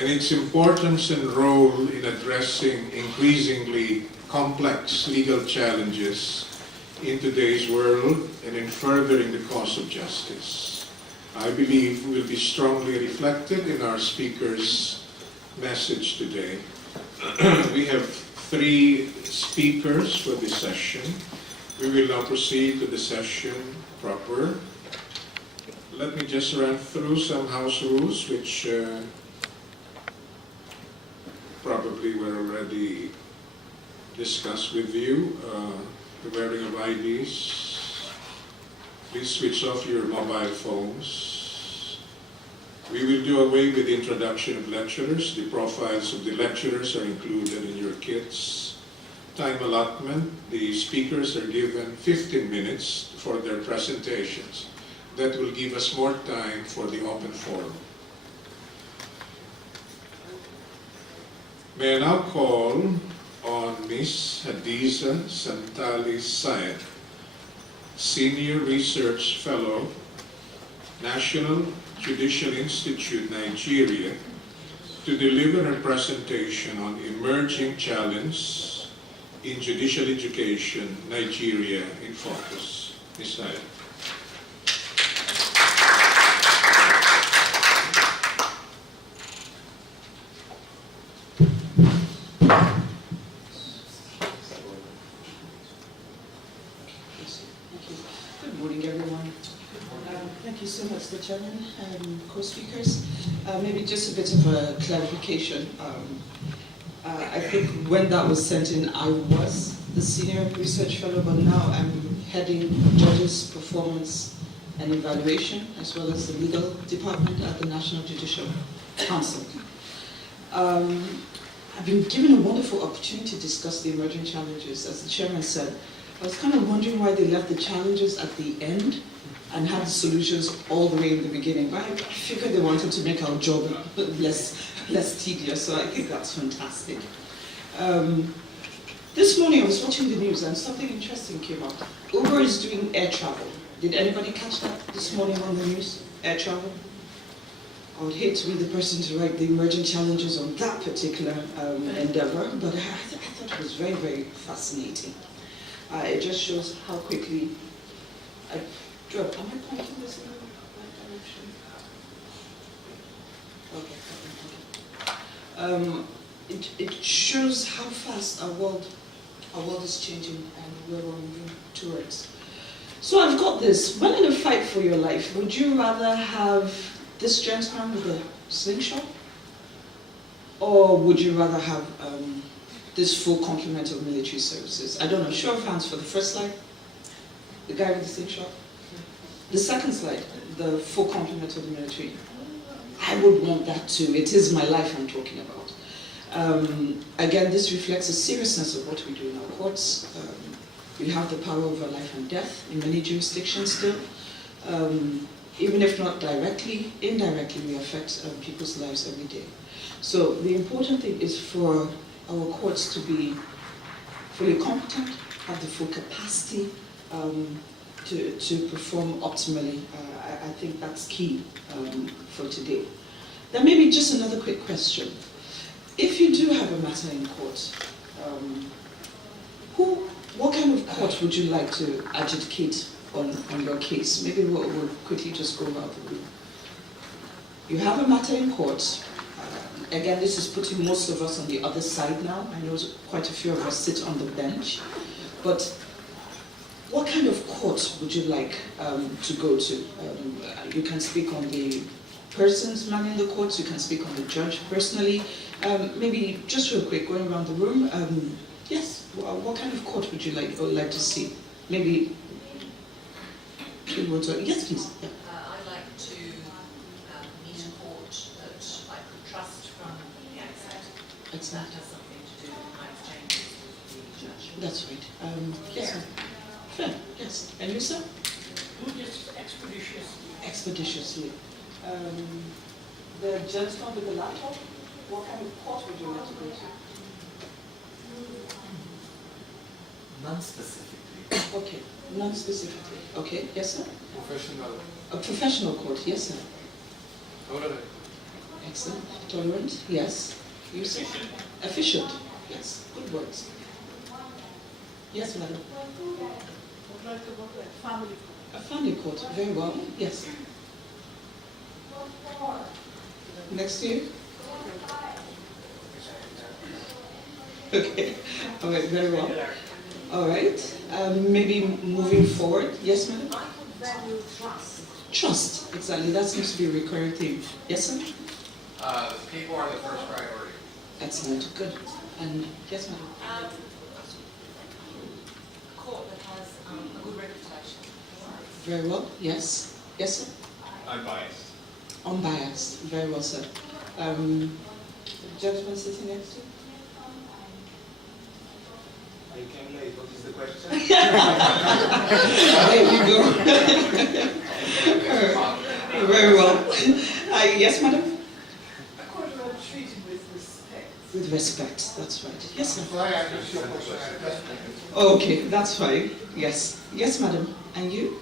and its importance and role in addressing increasingly complex legal challenges in today's world and in furthering the cause of justice. I believe will be strongly reflected in our speaker's message today. We have 3 speakers for this session. We will now proceed to the session proper. Let me just run through some house rules which probably were already discussed with you. The wearing of IDs. Please switch off your mobile phones. We will do away with the introduction of lecturers. The profiles of the lecturers are included in your kits. Time allotment. The speakers are given 15 minutes for their presentations. That will give us more time for the open forum. May I now call on Ms. Hadiza Santali Syed, Senior Research Fellow, National Judicial Institute, Nigeria, to deliver a presentation on emerging challenge in judicial education, Nigeria in focus. Ms. Syed. The chairman and co-speakers. Maybe just a bit of a clarification. I think when that was sent in, I was the senior research fellow, but now I'm heading judges' performance and evaluation, as well as the legal department at the National Judicial Council. I've been given a wonderful opportunity to discuss the emerging challenges. As the chairman said, I was kind of wondering why they left the challenges at the end and had the solutions all the way in the beginning. But I figured they wanted to make our job less tedious, so I think that's fantastic. This morning I was watching the news and something interesting came up. Uber is doing air travel. Did anybody catch that this morning on the news? Air travel? I would hate to be the person to write the emerging challenges on that particular endeavor, but I thought it was very, very fascinating. It just shows how quickly am I pointing this in the right direction? Okay. It shows how fast our world is changing and where we're moving towards. So I've got this. When in a fight for your life, would you rather have this gentleman with a slingshot, or would you rather have this full complement of military services? I don't know. Show of hands for the first slide. The guy with the slingshot. The second slide, the full complement of the military. I would want that too. It is my life I'm talking about. Again, this reflects the seriousness of what we do in our courts. We have the power over life and death in many jurisdictions still. Even if not directly, indirectly we affect people's lives every day. So the important thing is for our courts to be fully competent, have the full capacity, to perform optimally. I think that's key for today. Then maybe just another quick question. If you do have a matter in court, what kind of court would you like to adjudicate on your case? Maybe we'll quickly just go around the room. You have a matter in court. Again, this is putting most of us on the other side now. I know quite a few of us sit on the bench. But what kind of court would you like to go to? You can speak on the persons manning the courts, you can speak on the judge personally. Maybe just real quick, going around the room, yes, what kind of court would you like to see? Maybe, yes please. Yeah. I'd like to meet a court that I could trust from the outset. Excellent. That has something to do with my exchanges with the judge. That's right. Yes, sir. Fair, yes. And you, sir? Just expeditiously. Expeditiously. The gentleman with the laptop, what kind of court would you like to go to? Non-specifically. Okay, non-specifically. Okay, yes, sir? Professional. A professional court, yes, sir. Excellent. Tolerant, yes. Yusuf? Efficient, yes. Good words. Yes, madam. I'd like to go to a family. A family court, very well. Yes. Next to you? Okay, all right, very well. All right, maybe moving forward. Yes, madam? I would value trust. Trust, exactly. That seems to be a recurring theme. Yes, sir? People are the first priority. Excellent, good. And yes, madam? A court that has a good reputation. Very well. Yes. Yes, sir? Unbiased. Unbiased. Very well, sir. Gentleman sitting next to you? I came late. What is the question? There you go. Very well. Yes, madam? A court where treated with respect. With respect, that's right. Yes, sir. I understood the question. Okay, that's fine. Yes. Yes, madam. And you?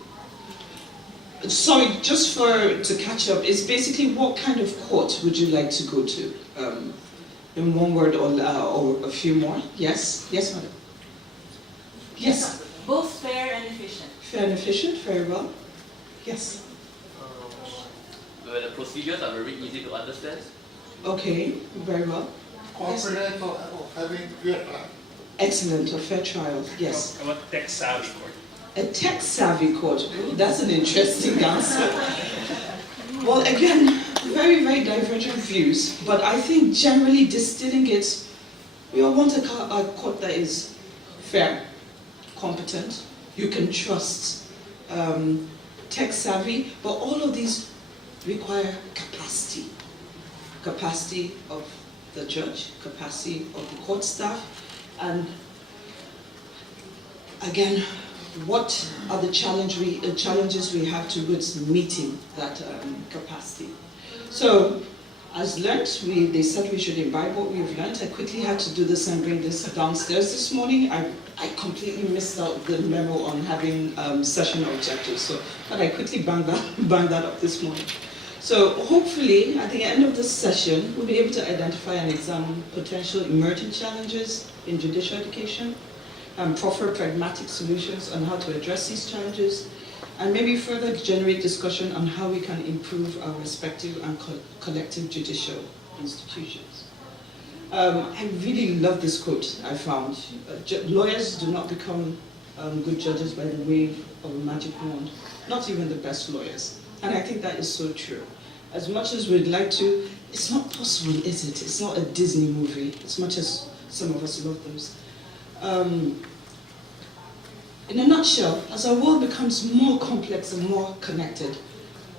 Sorry, just to catch up, it's basically what kind of court would you like to go to? In one word or a few more? Yes? Yes, madam. Yes. Both fair and efficient. Fair and efficient, very well. Yes. Where the procedures are very easy to understand. Okay, very well. Confident of having fair trial. Excellent, a fair trial, yes. About tech savvy court. A tech-savvy court, ooh, that's an interesting answer. Well, again, very, very divergent views, but I think generally distilling it, we all want a court that is fair, competent, you can trust, tech-savvy, but all of these require capacity. Capacity of the judge, capacity of the court staff, and again, what are the challenges we have towards meeting that capacity? So, as learnt, they said we should imbibe what we've learnt. I quickly had to do this and bring this downstairs this morning. I completely missed out the memo on having session objectives, but I quickly banged that up this morning. So hopefully, at the end of this session, we'll be able to identify and examine potential emerging challenges in judicial education, proffer pragmatic solutions on how to address these challenges, and maybe further generate discussion on how we can improve our respective and collective judicial institutions. I really love this quote I found. Lawyers do not become good judges by the wave of a magic wand, not even the best lawyers. And I think that is so true. As much as we'd like to, it's not possible, is it? It's not a Disney movie, as much as some of us love those. In a nutshell, as our world becomes more complex and more connected,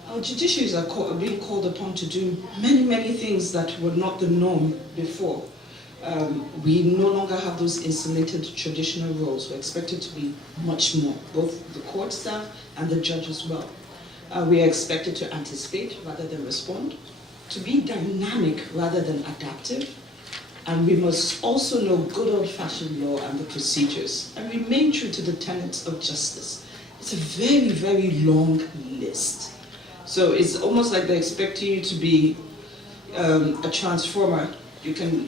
our judiciaries are being called upon to do many, many things that were not the norm before. We no longer have those insulated traditional roles. We're expected to be much more, both the court staff and the judge as well. We are expected to anticipate rather than respond, to be dynamic rather than adaptive, and we must also know good old-fashioned law and the procedures, and remain true to the tenets of justice. It's a very, very long list. So it's almost like they're expecting you to be a transformer. You can,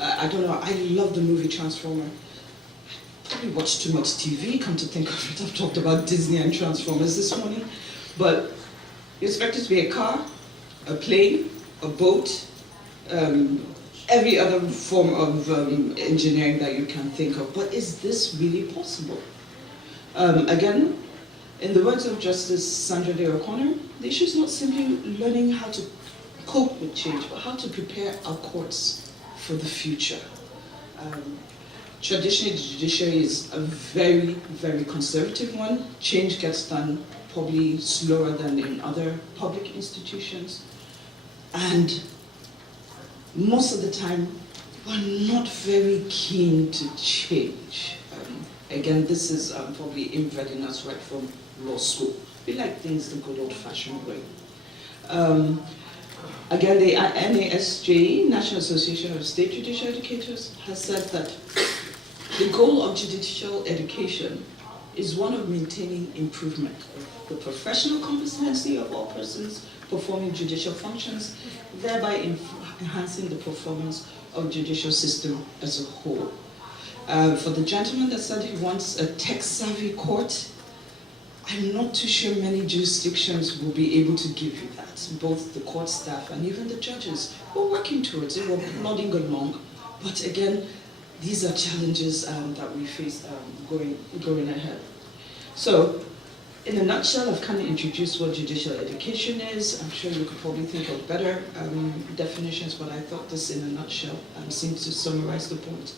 I don't know, I love the movie Transformer. Probably watched too much TV, come to think of it. I've talked about Disney and Transformers this morning. But you're expected to be a car, a plane, a boat, every other form of engineering that you can think of. But is this really possible? Again, in the words of Justice Sandra Day O'Connor, the issue is not simply learning how to cope with change, but how to prepare our courts for the future. Traditionally, the judiciary is a very, very conservative one. Change gets done probably slower than in other public institutions. And most of the time, we're not very keen to change. Again, this is probably inbred in us right from law school. We like things the good old-fashioned way. Again, the NASJ, National Association of State Judicial Educators, has said that the goal of judicial education is one of maintaining improvement of the professional competency of all persons, performing judicial functions, thereby enhancing the performance of the judicial system as a whole. For the gentleman that said he wants a tech-savvy court, I'm not too sure many jurisdictions will be able to give you that. Both the court staff and even the judges were working towards it, were plodding along. But again, these are challenges that we face going ahead. So, in a nutshell, I've kind of introduced what judicial education is. I'm sure you could probably think of better definitions, but I thought this in a nutshell seems to summarize the point.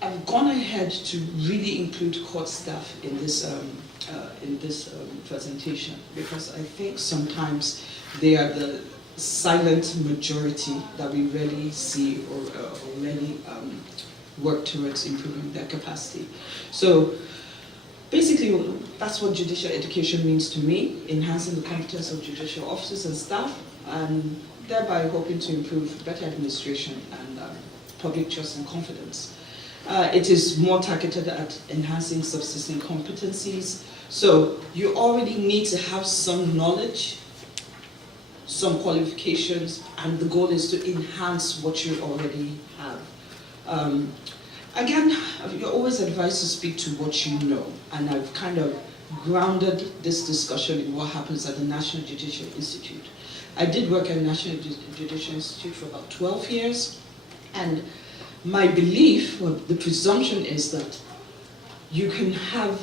I've gone ahead to really include court staff in this presentation because I think sometimes they are the silent majority that we rarely see or rarely work towards improving their capacity. So basically, that's what judicial education means to me, enhancing the competence of judicial officers and staff, and thereby hoping to improve better administration and public trust and confidence. It is more targeted at enhancing subsisting competencies. So you already need to have some knowledge, some qualifications, and the goal is to enhance what you already have. Again, you're always advised to speak to what you know, and I've kind of grounded this discussion in what happens at the National Judicial Institute. I did work at the National Judicial Institute for about 12 years, and my belief, or the presumption, is that you can have,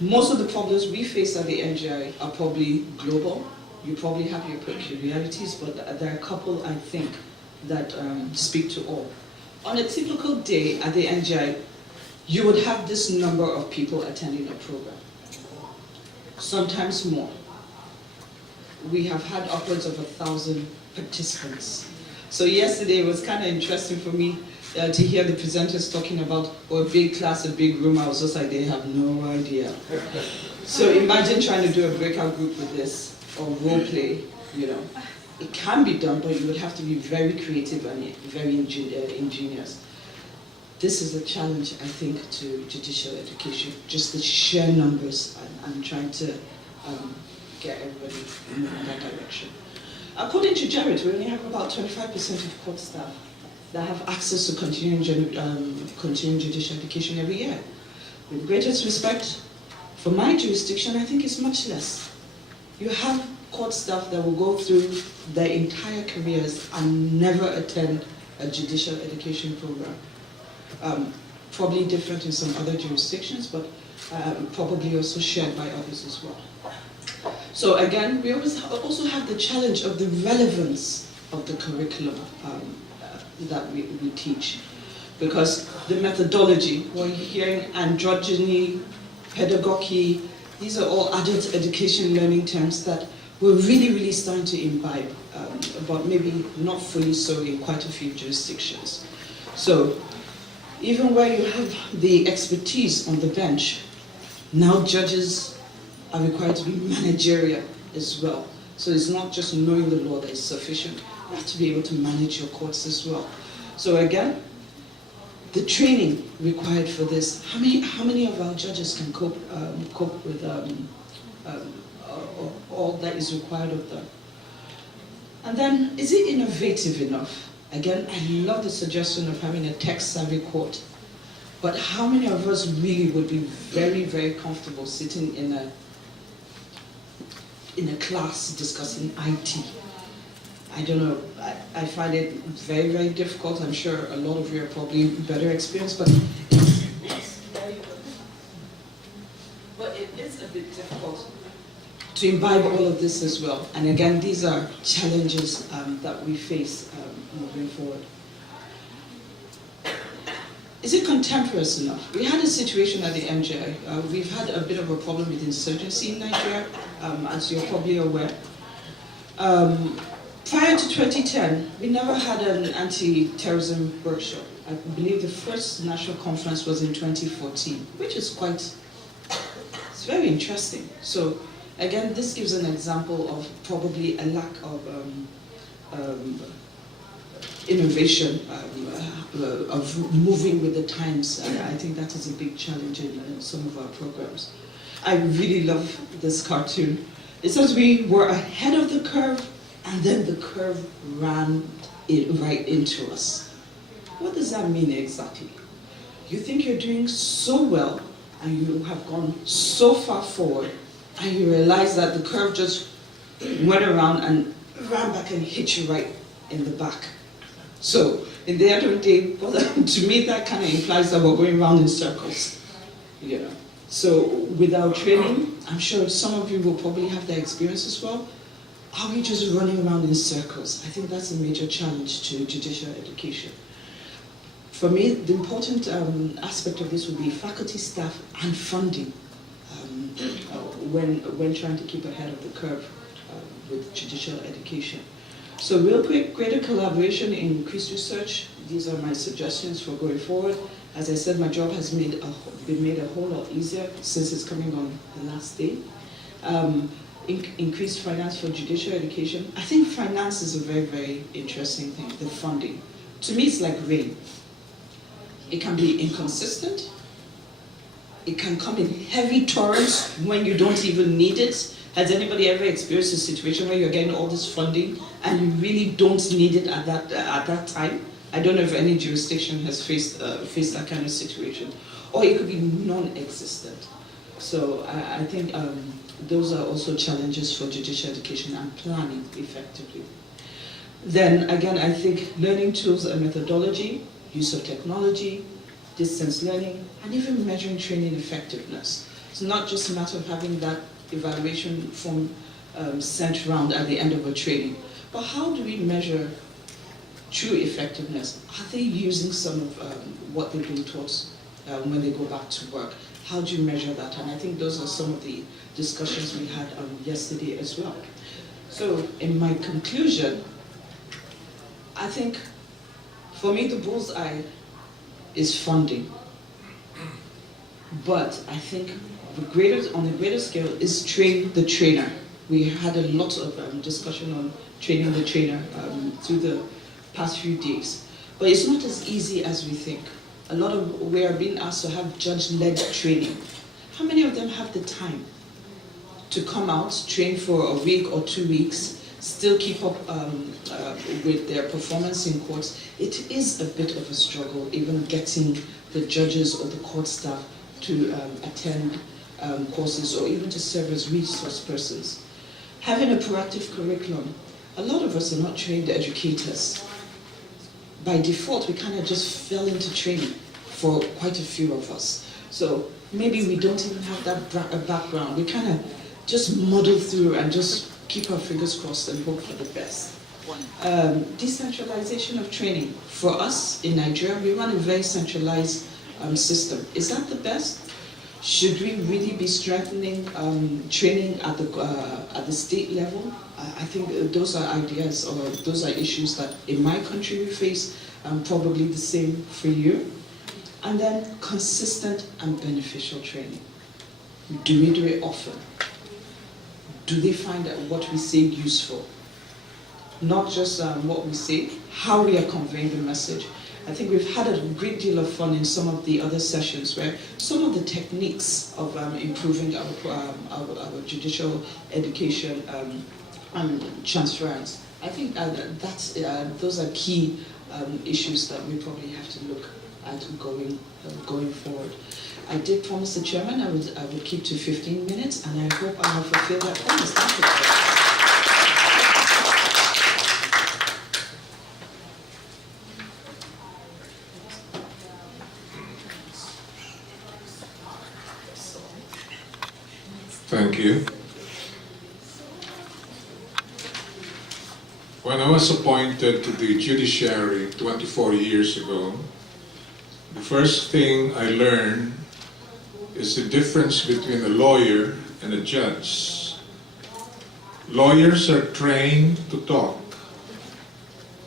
most of the problems we face at the NJI are probably global. You probably have your peculiarities, but there are a couple, I think, that speak to all. On a typical day at the NJI, you would have this number of people attending a program, sometimes more. We have had upwards of 1,000 participants. So yesterday it was kind of interesting for me to hear the presenters talking about a big class, a big room. I was just like, they have no idea. So imagine trying to do a breakout group with this, or role play, you know. It can be done, but you would have to be very creative and very ingenious. This is a challenge, I think, to judicial education, just the sheer numbers and trying to get everybody in that direction. According to Jared, we only have about 25% of court staff that have access to continuing judicial education every year. With greatest respect, for my jurisdiction, I think it's much less. You have court staff that will go through their entire careers and never attend a judicial education program. Probably different in some other jurisdictions, but probably also shared by others as well. So again, we also have the challenge of the relevance of the curriculum that we teach. Because the methodology, we're hearing androgyny, pedagogy, these are all adult education learning terms that we're really, really starting to imbibe, but maybe not fully so in quite a few jurisdictions. So even where you have the expertise on the bench, now judges are required to be managerial as well. So it's not just knowing the law that is sufficient, you have to be able to manage your courts as well. So again, the training required for this, how many of our judges can cope with all that is required of them? And then, is it innovative enough? Again, I love the suggestion of having a tech-savvy court, but how many of us really would be very, very comfortable sitting in a class discussing IT? I don't know, I find it very, very difficult. I'm sure a lot of you are probably better experienced, but it is a bit difficult to imbibe all of this as well. And again, these are challenges that we face moving forward. Is it contemporaneous enough? We had a situation at the MJI. We've had a bit of a problem with insurgency in Nigeria, as you're probably aware. Prior to 2010, we never had an anti-terrorism workshop. I believe the first national conference was in 2014, which is it's very interesting. So again, this gives an example of probably a lack of innovation, of moving with the times. I think that is a big challenge in some of our programs. I really love this cartoon. It says we were ahead of the curve, and then the curve ran right into us. What does that mean exactly? You think you're doing so well, and you have gone so far forward, and you realize that the curve just went around and ran back and hit you right in the back. So, in the end of the day, well, to me, that kind of implies that we're going around in circles, you know. So, without training, I'm sure some of you will probably have that experience as well. Are we just running around in circles? I think that's a major challenge to judicial education. For me, the important aspect of this would be faculty, staff, and funding when trying to keep ahead of the curve with judicial education. So real quick, greater collaboration, increased research. These are my suggestions for going forward. As I said, my job has been made a whole lot easier since it's coming on the last day. Increased finance for judicial education. I think finance is a very, very interesting thing, the funding. To me, it's like rain. It can be inconsistent. It can come in heavy torrents when you don't even need it. Has anybody ever experienced a situation where you're getting all this funding and you really don't need it at that time? I don't know if any jurisdiction has faced that kind of situation. Or it could be non-existent. So I think those are also challenges for judicial education and planning effectively. Then again, I think learning tools and methodology, use of technology, distance learning, and even measuring training effectiveness. It's not just a matter of having that evaluation form sent around at the end of a training, but how do we measure true effectiveness? Are they using some of what they've been taught when they go back to work? How do you measure that? And I think those are some of the discussions we had yesterday as well. So in my conclusion, I think for me the bullseye is funding. But I think on the greater scale is train the trainer. We had a lot of discussion on training the trainer through the past few days. But it's not as easy as we think. We are being asked to have judge-led training. How many of them have the time to come out, train for a week or 2 weeks, still keep up with their performance in courts? It is a bit of a struggle, even getting the judges or the court staff to attend courses or even to serve as resource persons. Having a proactive curriculum. A lot of us are not trained educators. By default, we kind of just fell into training for quite a few of us. So maybe we don't even have that background. We kind of just muddle through and just keep our fingers crossed and hope for the best. Decentralization of training. For us in Nigeria, we run a very centralized system. Is that the best? Should we really be strengthening training at the state level? I think those are ideas or those are issues that in my country we face, probably the same for you. And then consistent and beneficial training. Do we do it often? Do they find what we say useful? Not just what we say, how we are conveying the message. I think we've had a great deal of fun in some of the other sessions where some of the techniques of improving our judicial education transference, I think those are key issues that we probably have to look at going forward. I did promise the chairman I would keep to 15 minutes, and I hope I have fulfilled that promise. Thank you. Thank you. When I was appointed to the Judiciary 24 years ago, the first thing I learned is the difference between a lawyer and a judge. Lawyers are trained to talk,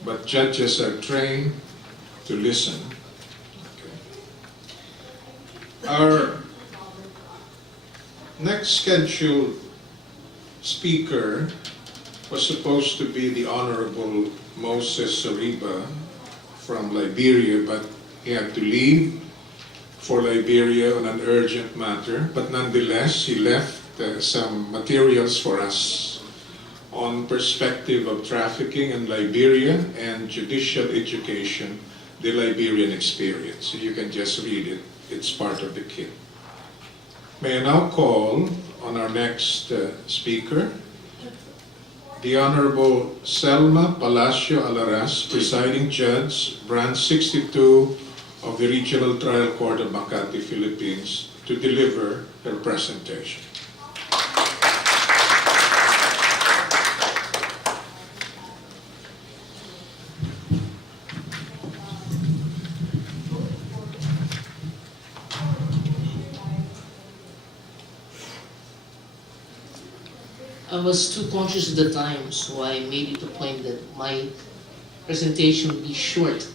but judges are trained to listen. Okay. Our next scheduled speaker was supposed to be the Honorable Moses Soriba from Liberia, but he had to leave for Liberia on an urgent matter. But nonetheless, he left some materials for us on perspective of trafficking in Liberia and judicial education, the Liberian experience. So you can just read it. It's part of the kit. May I now call on our next speaker, the Honorable Selma Palacio Alaras, Presiding Judge, Branch 62 of the Regional Trial Court of Makati, Philippines, to deliver her presentation. I was too conscious of the time, so I made it a point that my presentation will be short,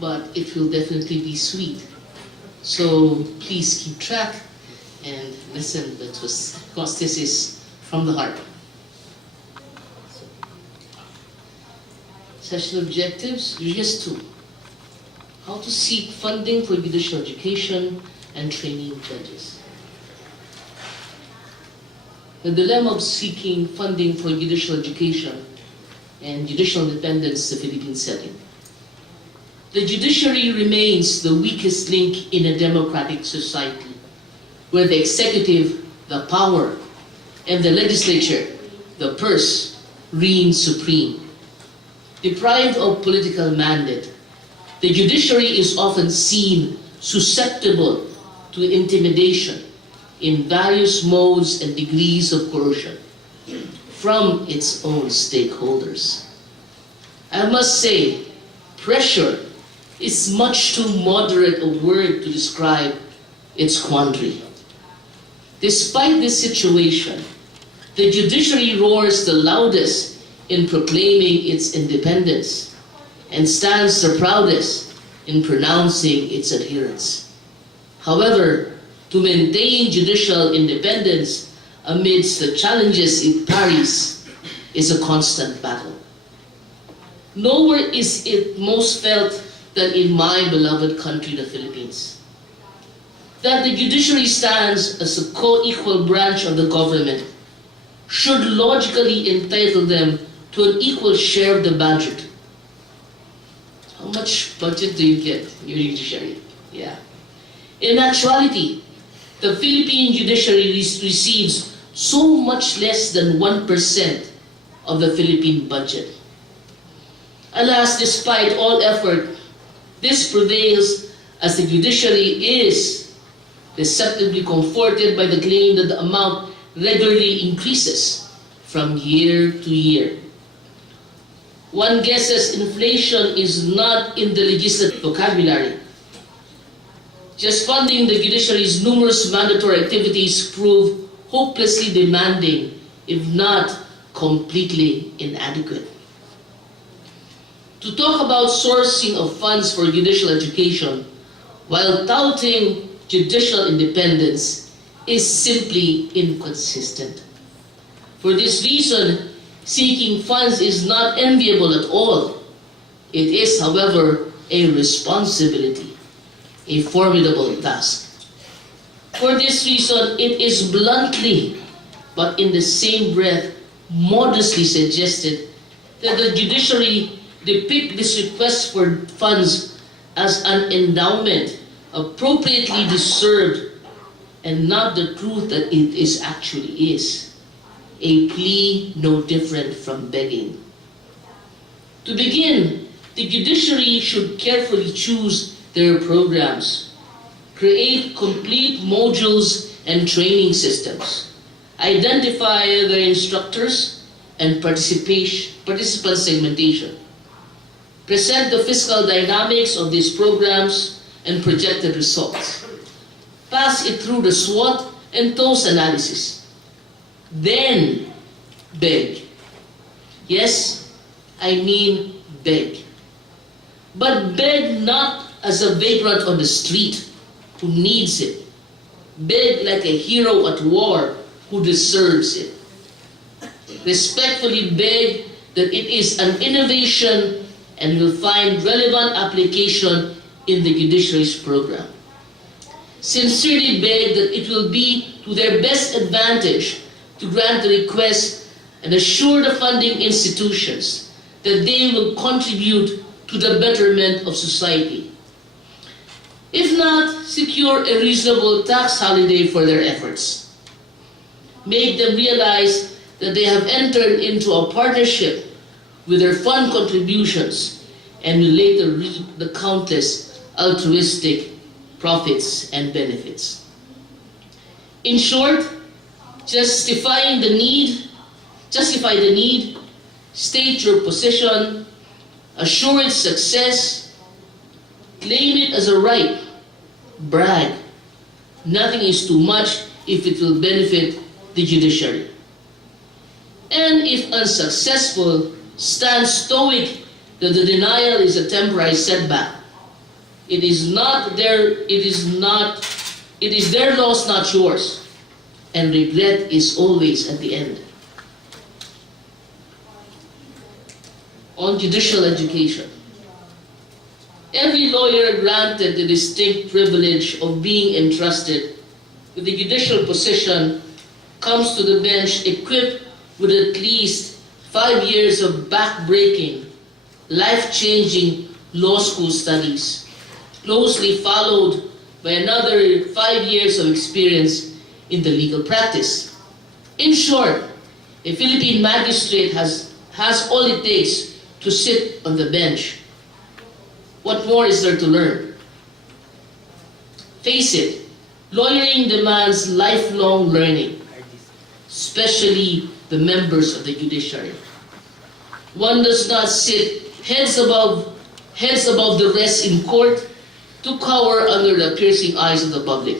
but it will definitely be sweet. So please keep track and listen, because this is from the heart. Session objectives, just two. How to seek funding for judicial education and training judges. The dilemma of seeking funding for judicial education and judicial independence in the Philippine setting. The judiciary remains the weakest link in a democratic society, where the executive, the power, and the legislature, the purse, reign supreme. Deprived of political mandate, the judiciary is often seen susceptible to intimidation in various modes and degrees of coercion from its own stakeholders. I must say, pressure is much too moderate a word to describe its quandary. Despite this situation, the judiciary roars the loudest in proclaiming its independence and stands the proudest in pronouncing its adherence. However, to maintain judicial independence amidst the challenges it parries is a constant battle. Nowhere is it most felt than in my beloved country, the Philippines. That the judiciary stands as a co-equal branch of the government should logically entitle them to an equal share of the budget. How much budget do you get in your judiciary? Yeah. In actuality, the Philippine judiciary receives so much less than 1% of the Philippine budget. Alas, despite all effort, this prevails as the judiciary is deceptively comforted by the claim that the amount regularly increases from year to year. One guesses inflation is not in the legislative vocabulary. Just funding the judiciary's numerous mandatory activities prove hopelessly demanding, if not completely inadequate. To talk about sourcing of funds for judicial education while touting judicial independence is simply inconsistent. For this reason, seeking funds is not enviable at all. It is, however, a responsibility, a formidable task. For this reason, it is bluntly, but in the same breath, modestly suggested that the judiciary depict this request for funds as an endowment appropriately deserved and not the truth that it is actually is, a plea no different from begging. To begin, the judiciary should carefully choose their programs, create complete modules and training systems, identify their instructors and participant segmentation, present the fiscal dynamics of these programs and projected results, pass it through the SWOT and TOS analysis, then beg. Yes, I mean beg. But beg not as a vagrant on the street who needs it. Beg like a hero at war who deserves it. Respectfully beg that it is an innovation and will find relevant application in the judiciary's program. Sincerely beg that it will be to to their best advantage to grant the request and assure the funding institutions that they will contribute to the betterment of society. If not, secure a reasonable tax holiday for their efforts. Make them realize that they have entered into a partnership with their fund contributions and will later reap the countless altruistic profits and benefits. In short, justify the need, state your position, assure its success, claim it as a right, brag. Nothing is too much if it will benefit the judiciary. And if unsuccessful, stand stoic that the denial is a temporary setback. It is their loss, not yours. And regret is always at the end. On judicial education. Every lawyer granted the distinct privilege of being entrusted with the judicial position comes to the bench equipped with at least 5 years of back-breaking, life-changing law school studies, closely followed by another 5 years of experience in the legal practice. In short, a Philippine magistrate has all it takes to sit on the bench. What more is there to learn? Face it, lawyering demands lifelong learning, especially the members of the judiciary. One does not sit heads above the rest in court to cower under the piercing eyes of the public.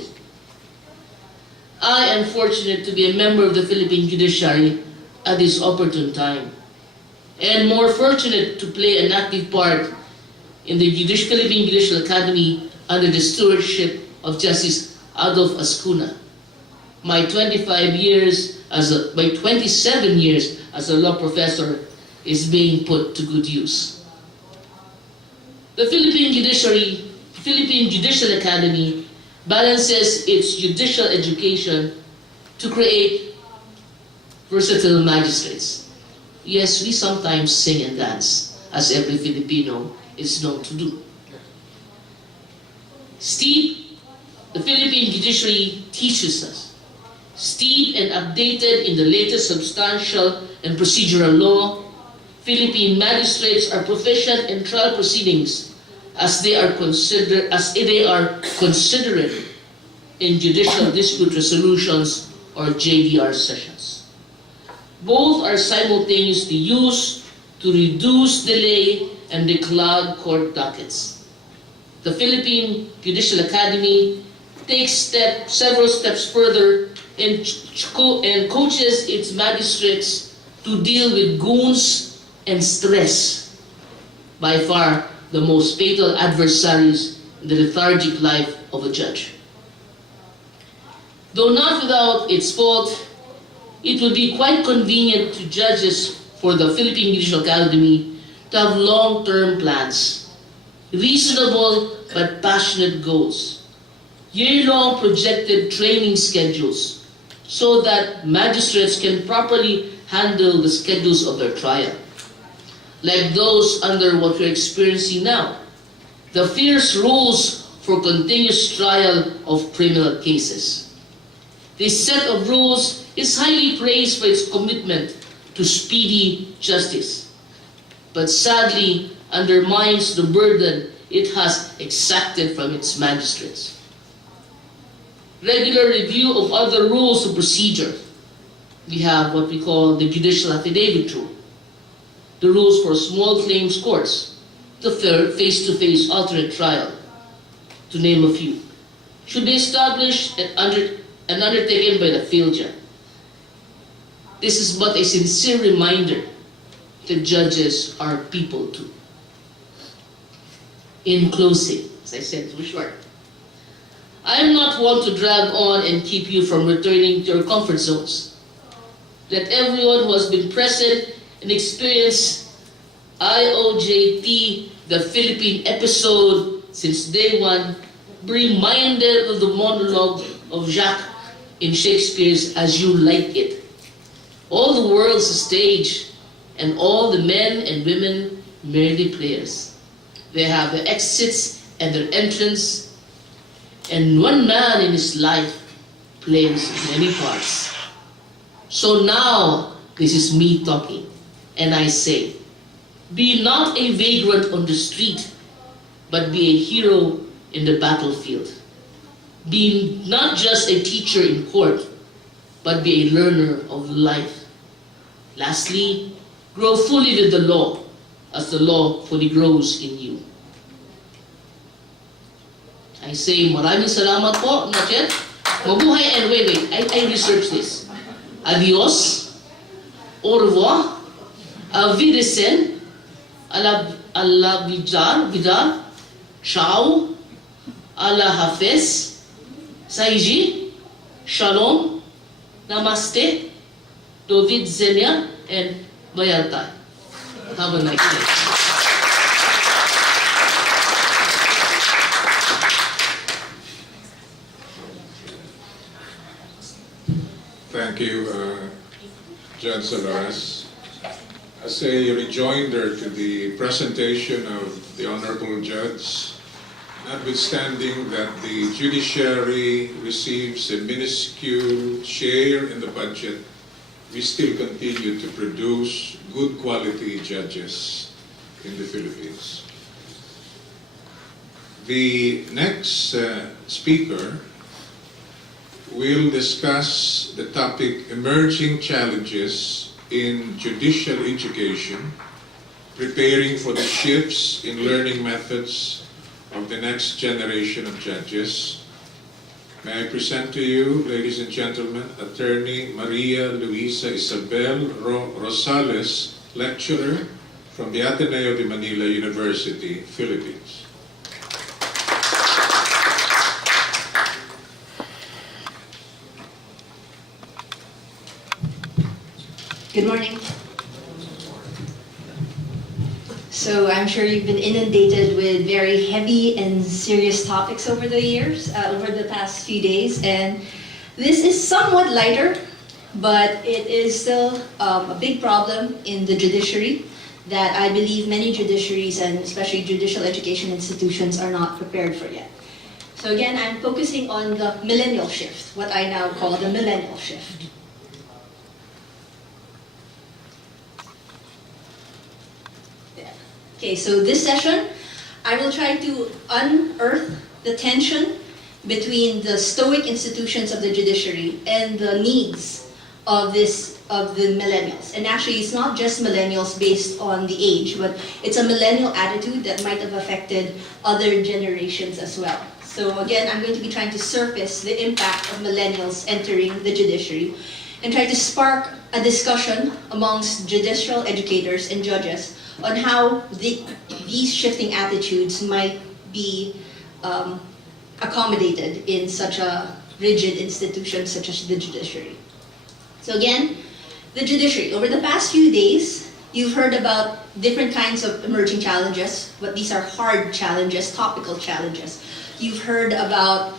I am fortunate to be a member of the Philippine judiciary at this opportune time, and more fortunate to play an active part in the Philippine Judicial Academy under the stewardship of Justice Adolf Ascuna. My 27 years as a law professor is being put to good use. The Philippine Judicial Academy balances its judicial education to create versatile magistrates. Yes, we sometimes sing and dance, as every Filipino is known to do. The Philippine judiciary teaches us, steeped and updated in the latest substantial and procedural law, Philippine magistrates are proficient in trial proceedings as they are considerate in judicial dispute resolutions or JDR sessions. Both are simultaneously used to reduce delay and declog court dockets. The Philippine Judicial Academy takes several steps further and coaches its magistrates to deal with goons and stress, by far the most fatal adversaries in the lethargic life of a judge. Though not without its fault, it would be quite convenient to judges for the Philippine Judicial Academy to have long-term plans, reasonable but passionate goals, year-long projected training schedules, so that magistrates can properly handle the schedules of their trial. Like those under what we're experiencing now, the fierce rules for continuous trial of criminal cases. This set of rules is highly praised for its commitment to speedy justice, but sadly undermines the burden it has exacted from its magistrates. Regular review of other rules of procedure. We have what we call the judicial affidavit rule, the rules for small claims courts, the face-to-face alternate trial, to name a few, should be established and undertaken by the field judge. This is but a sincere reminder that judges are people too. In closing, as I said, too short, I am not one to drag on and keep you from returning to your comfort zones. Let everyone who has been present and experienced IOJT, the Philippine episode since day one, be reminded of the monologue of Jacques in Shakespeare's As You Like It. All the world's a stage, and all the men and women merely players. They have their exits and their entrance, and one man in his life plays many parts. So now, this is me talking, and I say, be not a vagrant on the street, but be a hero in the battlefield. Be not just a teacher in court, but be a learner of life. Lastly, grow fully with the law, as the law fully grows in you. I say, maraming salamat po, Nachet. Mabuhay, and wait, I researched this. Adios, au revoir, auf Wiedersehen, Allah Vidar, ciao, Allah Hafiz, Saiji, Shalom, Namaste, Dovid Zenia, and Bayartai. Have a nice day. Thank you, Judge Salares. As a rejoinder to the presentation of the Honorable Judge, notwithstanding that the judiciary receives a minuscule share in the budget, we still continue to produce good quality judges in the Philippines. The next speaker will discuss the topic Emerging Challenges in Judicial Education, Preparing for the Shifts in Learning Methods of the Next Generation of Judges. May I present to you, ladies and gentlemen, Attorney Maria Luisa Isabel Rosales, lecturer from the Ateneo de Manila University, Philippines. Good morning. So I'm sure you've been inundated with very heavy and serious topics over the years, over the past few days, and this is somewhat lighter, but it is still a big problem in the judiciary that I believe many judiciaries and especially judicial education institutions are not prepared for yet. So again, I'm focusing on the millennial shift, what I now call the millennial shift. Okay, so this session, I will try to unearth the tension between the stoic institutions of the judiciary and the needs of the millennials. And actually, it's not just millennials based on the age, but it's a millennial attitude that might have affected other generations as well. So again, I'm going to be trying to surface the impact of millennials entering the judiciary and try to spark a discussion amongst judicial educators and judges on how these shifting attitudes might be accommodated in such a rigid institution such as the judiciary. So again, the judiciary. Over the past few days, you've heard about different kinds of emerging challenges, but these are hard challenges, topical challenges. You've heard about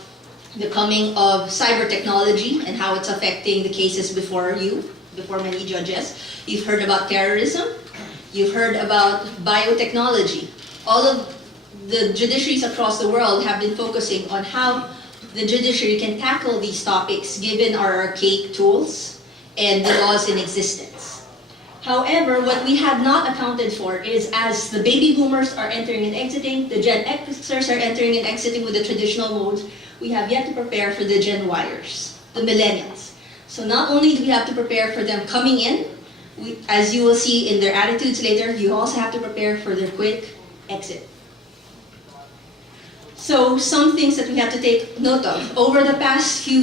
the coming of cyber technology and how it's affecting the cases before many judges. You've heard about terrorism. You've heard about biotechnology. All of the judiciaries across the world have been focusing on how the judiciary can tackle these topics given our archaic tools and the laws in existence. However, what we have not accounted for is as the baby boomers are entering and exiting, the Gen Xers are entering and exiting with the traditional modes, we have yet to prepare for the Gen Yers, the millennials. So not only do we have to prepare for them coming in, as you will see in their attitudes later, you also have to prepare for their quick exit. So some things that we have to take note of. Over the past few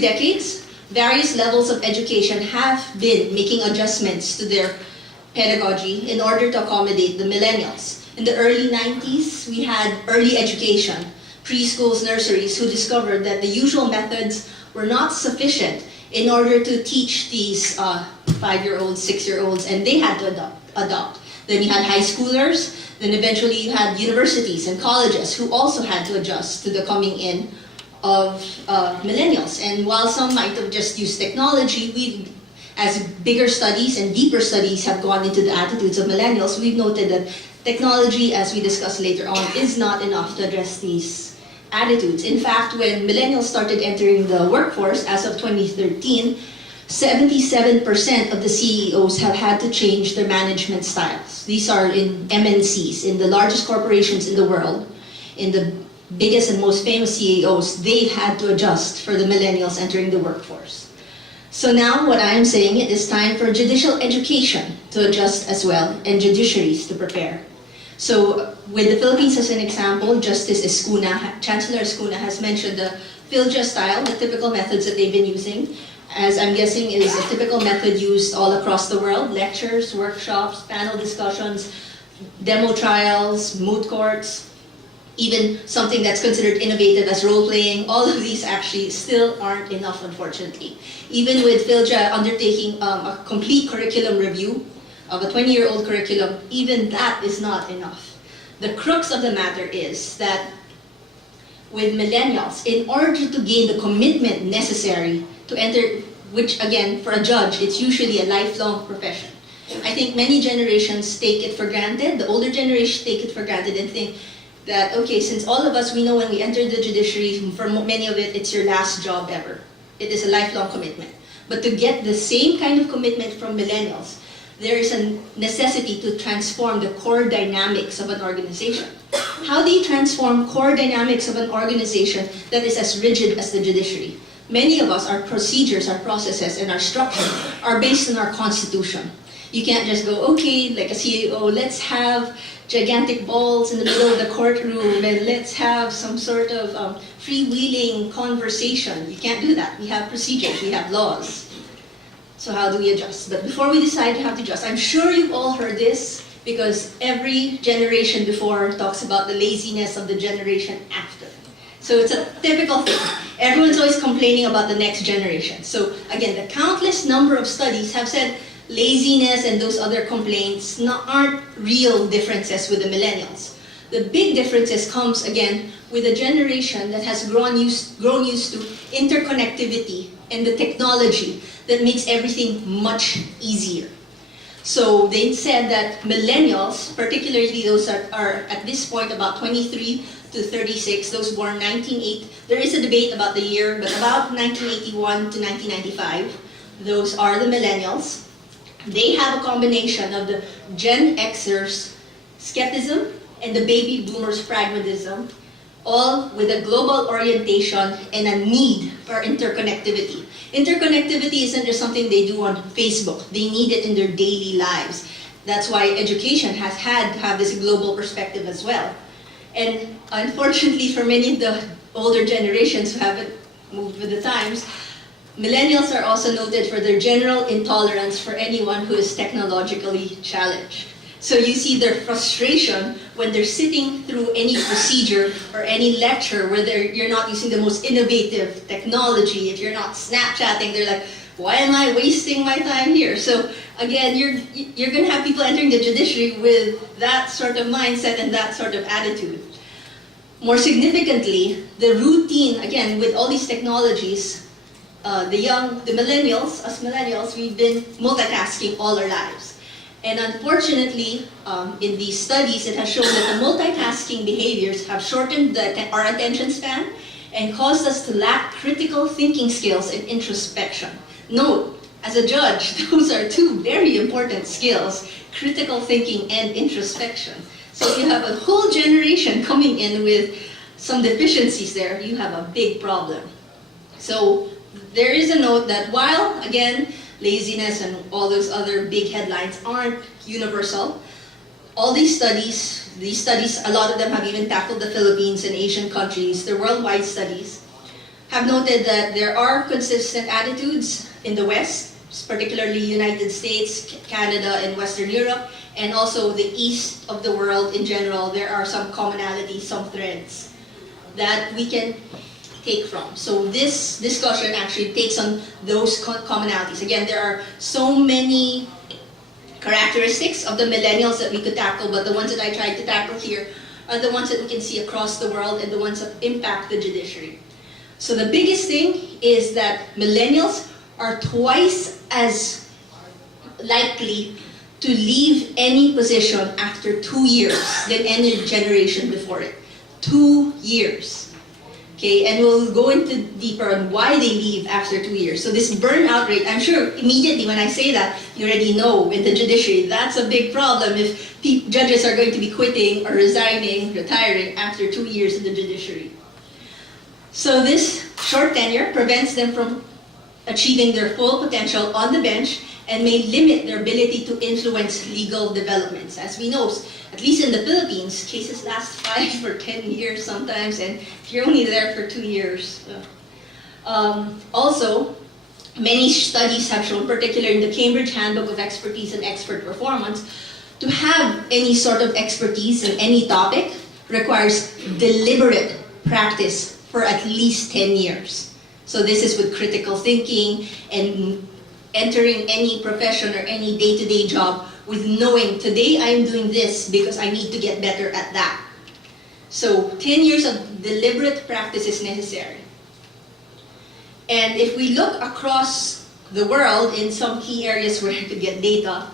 decades, various levels of education have been making adjustments to their pedagogy in order to accommodate the millennials. In the early 90s, we had early education, preschools, nurseries, who discovered that the usual methods were not sufficient in order to teach these 5-year-olds, 6-year-olds, and they had to adopt. Then you had high schoolers, then eventually you had universities and colleges who also had to adjust to the coming in of millennials. And while some might have just used technology, as bigger studies and deeper studies have gone into the attitudes of millennials, we've noted that technology, as we discuss later on, is not enough to address these attitudes. In fact, when millennials started entering the workforce as of 2013, 77% of the CEOs have had to change their management styles. These are in MNCs, in the largest corporations in the world, in the biggest and most famous CEOs. They've had to adjust for the millennials entering the workforce. So now what I'm saying, it is time for judicial education to adjust as well, and judiciaries to prepare. So with the Philippines as an example, Justice Escuna, Chancellor Escuna has mentioned the PhilJust style, the typical methods that they've been using, as I'm guessing is a typical method used all across the world: lectures, workshops, panel discussions, demo trials, moot courts, even something that's considered innovative as role-playing. All of these actually still aren't enough, unfortunately. Even with PhilJust undertaking a complete curriculum review of a 20-year-old curriculum, even that is not enough. The crux of the matter is that with millennials, in order to gain the commitment necessary to enter, which again, for a judge, it's usually a lifelong profession. I think many generations take it for granted, the older generation take it for granted and think that, okay, since all of us, we know when we enter the judiciary, for many of it, it's your last job ever. It is a lifelong commitment. But to get the same kind of commitment from millennials, there is a necessity to transform the core dynamics of an organization. How do you transform core dynamics of an organization that is as rigid as the judiciary? Many of us, our procedures, our processes, and our structure are based on our constitution. You can't just go, okay, like a CEO, let's have gigantic balls in the middle of the courtroom and let's have some sort of freewheeling conversation. You can't do that. We have procedures, we have laws. So how do we adjust? But before we decide how to adjust, I'm sure you've all heard this because every generation before talks about the laziness of the generation after. So it's a typical thing. Everyone's always complaining about the next generation. So again, the countless number of studies have said laziness and those other complaints aren't real differences with the millennials. The big differences comes again with a generation that has grown used to interconnectivity and the technology that makes everything much easier. So they said that millennials, particularly those that are at this point about 23 to 36, those born 1980, there is a debate about the year, but about 1981 to 1995, those are the millennials. They have a combination of the Gen Xers' skepticism and the baby boomers' pragmatism, all with a global orientation and a need for interconnectivity. Interconnectivity isn't just something they do on Facebook. They need it in their daily lives. That's why education has had to have this global perspective as well. And unfortunately for many of the older generations who haven't moved with the times, millennials are also noted for their general intolerance for anyone who is technologically challenged. So you see their frustration when they're sitting through any procedure or any lecture where you're not using the most innovative technology. If you're not Snapchatting, they're like, why am I wasting my time here? So again, you're going to have people entering the judiciary with that sort of mindset and that sort of attitude. More significantly, the routine, again, with all these technologies, the millennials, us millennials, we've been multitasking all our lives. And unfortunately, in these studies, it has shown that the multitasking behaviors have shortened our attention span and caused us to lack critical thinking skills and introspection. Note, as a judge, those are two very important skills, critical thinking and introspection. So if you have a whole generation coming in with some deficiencies there, you have a big problem. So there is a note that while, again, laziness and all those other big headlines aren't universal, all these studies, a lot of them have even tackled the Philippines and Asian countries, they're worldwide studies, have noted that there are consistent attitudes in the West, particularly United States, Canada, and Western Europe, and also the East of the world in general. There are some commonalities, some threads that we can take from. So this discussion actually takes on those commonalities. Again, there are so many characteristics of the millennials that we could tackle, but the ones that I tried to tackle here are the ones that we can see across the world and the ones that impact the judiciary. So the biggest thing is that millennials are twice as likely to leave any position after 2 years than any generation before it. 2 years. Okay, and we'll go into deeper on why they leave after 2 years. So this burnout rate, I'm sure immediately when I say that, you already know in the judiciary, that's a big problem if judges are going to be quitting or resigning, retiring after 2 years in the judiciary. So this short tenure prevents them from achieving their full potential on the bench and may limit their ability to influence legal developments. As we know, at least in the Philippines, cases last 5 or 10 years sometimes, and if you're only there for 2 years. Also, many studies have shown, particularly in the Cambridge Handbook of Expertise and Expert Performance, to have any sort of expertise in any topic requires deliberate practice for at least 10 years. So this is with critical thinking and entering any profession or any day-to-day job with knowing today I'm doing this because I need to get better at that. So 10 years of deliberate practice is necessary. And if we look across the world in some key areas where you could get data,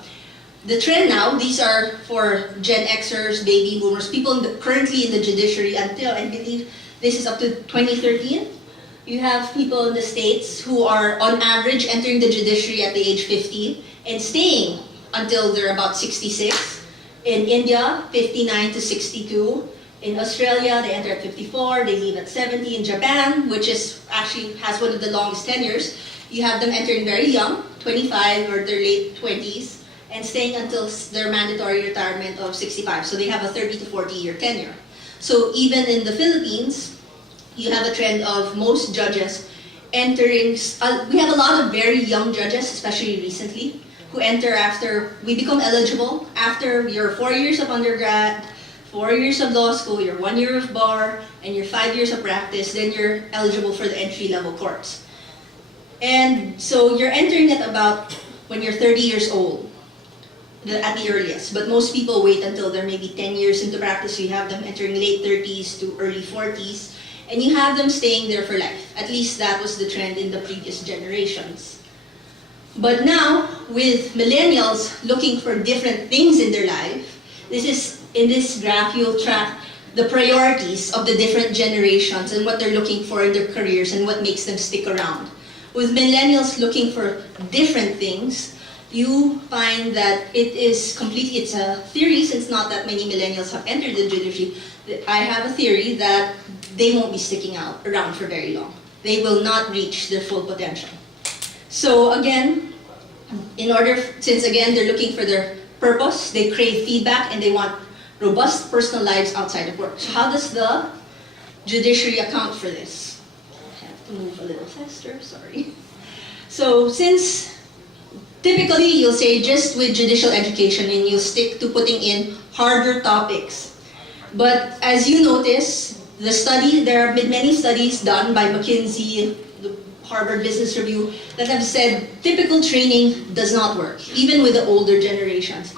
the trend now, these are for Gen Xers, baby boomers, people currently in the judiciary until, I believe this is up to 2013. You have people in the States who are on average entering the judiciary at the age 50 and staying until they're about 66. In India, 59 to 62. In Australia, they enter at 54, they leave at 70. In Japan, which is actually has one of the longest tenures, you have them entering very young, 25 or their late 20s, and staying until their mandatory retirement of 65. So they have a 30 to 40 year tenure. So even in the Philippines, you have a trend of most judges entering, we have a lot of very young judges, especially recently, who enter after, we become eligible after your 4 years of undergrad, 4 years of law school, your 1 year of bar, and your 5 years of practice, then you're eligible for the entry-level courts. And so you're entering at about when you're 30 years old, at the earliest. But most people wait until they're maybe 10 years into practice. So you have them entering late 30s to early 40s. And you have them staying there for life. At least that was the trend in the previous generations. But now, with millennials looking for different things in their life, in this graph, you'll track the priorities of the different generations and what they're looking for in their careers and what makes them stick around. With millennials looking for different things, you find that it's a theory, since not that many millennials have entered the judiciary. I have a theory that they won't be sticking around for very long. They will not reach their full potential. So again, since again they're looking for their purpose, they crave feedback, and they want robust personal lives outside of work. So how does the judiciary account for this? I have to move a little faster, sorry. So since typically you'll say just with judicial education and you'll stick to putting in harder topics. But as you notice, there have been many studies done by McKinsey, the Harvard Business Review, that have said typical training does not work, even with the older generations.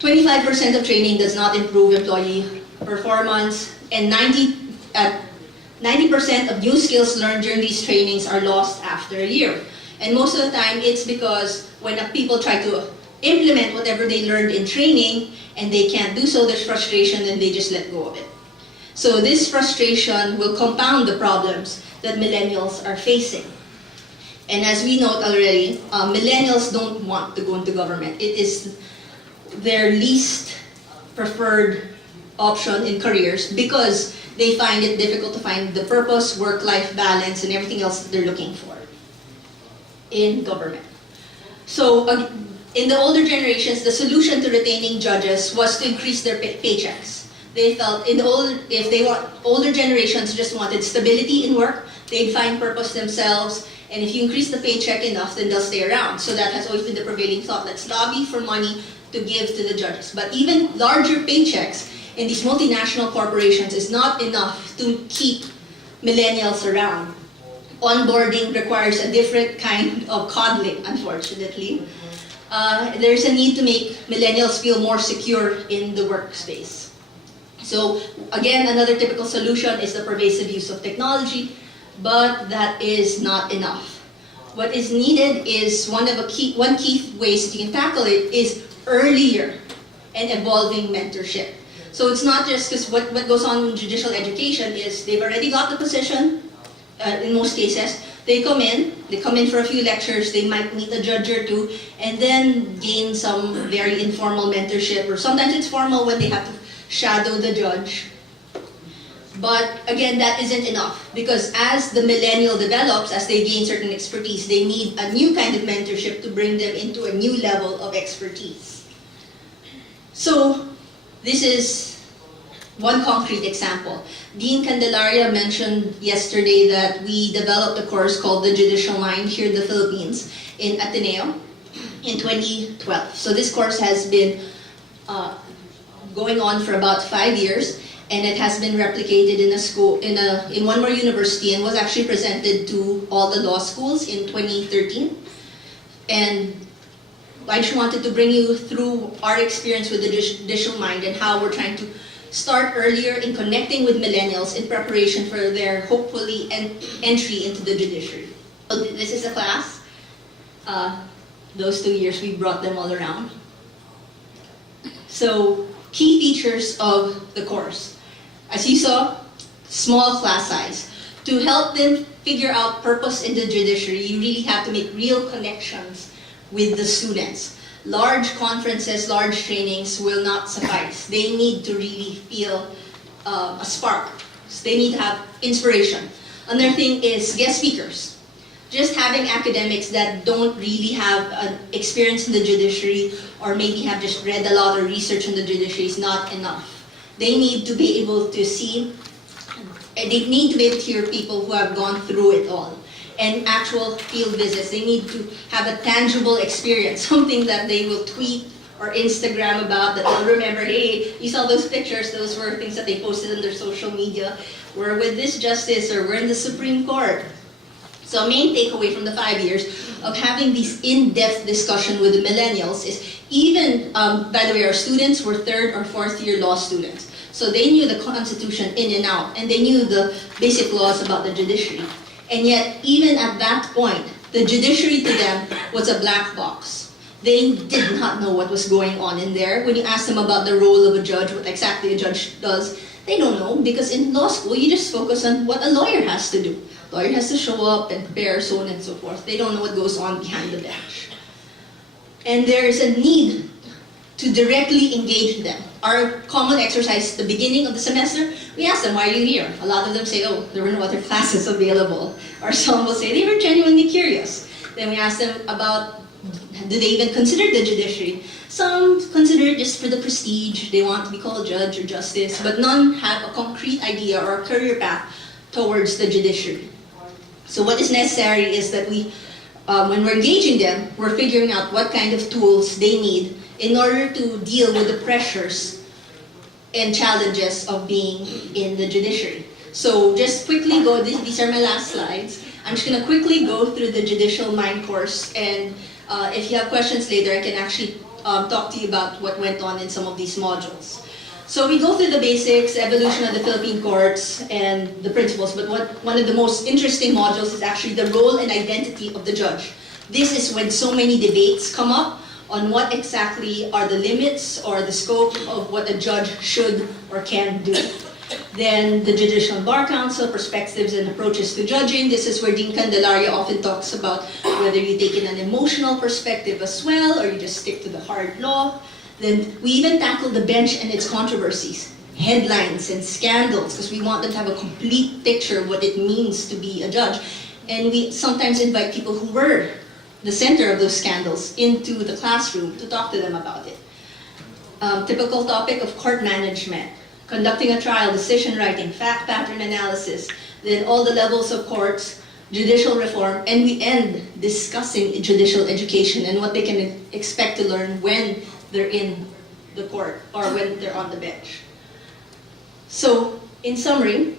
25% of training does not improve employee performance, and 90% of new skills learned during these trainings are lost after a year. And most of the time, it's because when people try to implement whatever they learned in training and they can't do so, there's frustration and they just let go of it. So this frustration will compound the problems that millennials are facing. And as we note already, millennials don't want to go into government. It is their least preferred option in careers because they find it difficult to find the purpose, work-life balance, and everything else that they're looking for in government. So in the older generations, the solution to retaining judges was to increase their paychecks. They felt older generations just wanted stability in work, they'd find purpose themselves, and if you increase the paycheck enough, then they'll stay around. So that has always been the prevailing thought. Let's lobby for money to give to the judges. But even larger paychecks in these multinational corporations is not enough to keep millennials around. Onboarding requires a different kind of coddling, unfortunately. There's a need to make millennials feel more secure in the workspace. So again, another typical solution is the pervasive use of technology. but that is not enough. What is needed is one key ways that you can tackle it is earlier and evolving mentorship. So it's not just because what goes on in judicial education is they've already got the position, in most cases. They come in for a few lectures, they might meet a judge or two, and then gain some very informal mentorship, or sometimes it's formal when they have to shadow the judge. But again, that isn't enough, because as the millennial develops, as they gain certain expertise, they need a new kind of mentorship to bring them into a new level of expertise. So this is one concrete example. Dean Candelaria mentioned yesterday that we developed a course called the Judicial Mind here in the Philippines in Ateneo in 2012. So this course has been going on for about 5 years, and it has been replicated in a school, in one more university, and was actually presented to all the law schools in 2013. And I just wanted to bring you through our experience with the Judicial Mind and how we're trying to start earlier in connecting with millennials in preparation for their, hopefully, entry into the judiciary. So this is a class. Those 2 years, we brought them all around. So, key features of the course. As you saw, small class size. To help them figure out purpose in the judiciary, you really have to make real connections with the students. Large conferences, large trainings will not suffice. They need to really feel a spark. They need to have inspiration. Another thing is guest speakers. Just having academics that don't really have an experience in the judiciary, or maybe have just read a lot of research in the judiciary, is not enough. They need to be able to see, they need to be able to hear people who have gone through it all. And actual field visits. They need to have a tangible experience, something that they will tweet or Instagram about, that they'll remember, hey, you saw those pictures, those were things that they posted on their social media. We're with this justice, or we're in the Supreme Court. So a main takeaway from the 5 years of having these in-depth discussion with the millennials is, even, by the way, our students were 3rd or 4th year law students. So they knew the Constitution in and out, and they knew the basic laws about the judiciary. And yet, even at that point, the judiciary to them was a black box. They did not know what was going on in there. When you ask them about the role of a judge, what exactly a judge does, they don't know, because in law school, you just focus on what a lawyer has to do. Lawyer has to show up and prepare, so on and so forth. They don't know what goes on behind the bench. And there is a need to directly engage them. Our common exercise at the beginning of the semester, we ask them, why are you here? A lot of them say, oh, there were no other classes available. Or some will say they were genuinely curious. Then we ask them about, do they even consider the judiciary? Some consider it just for the prestige. They want to be called judge or justice, but none have a concrete idea or a career path towards the judiciary. So what is necessary is that we, when we're engaging them, we're figuring out what kind of tools they need in order to deal with the pressures and challenges of being in the judiciary. So just quickly go, these are my last slides. I'm just gonna quickly go through the Judicial Mind course, and if you have questions later, I can actually talk to you about what went on in some of these modules. So we go through the basics, evolution of the Philippine courts, and the principles, but one of the most interesting modules is actually the role and identity of the judge. This is when so many debates come up on what exactly are the limits or the scope of what a judge should or can do. Then the Judicial Bar Council, perspectives and approaches to judging. This is where Dean Candelaria often talks about whether you take in an emotional perspective as well, or you just stick to the hard law. Then we even tackle the bench and its controversies, headlines and scandals, because we want them to have a complete picture of what it means to be a judge. And we sometimes invite people who were the center of those scandals into the classroom to talk to them about it. Typical topic of court management, conducting a trial, decision writing, fact pattern analysis, then all the levels of courts, judicial reform, and we end discussing judicial education and what they can expect to learn when they're in the court or when they're on the bench. So, in summary,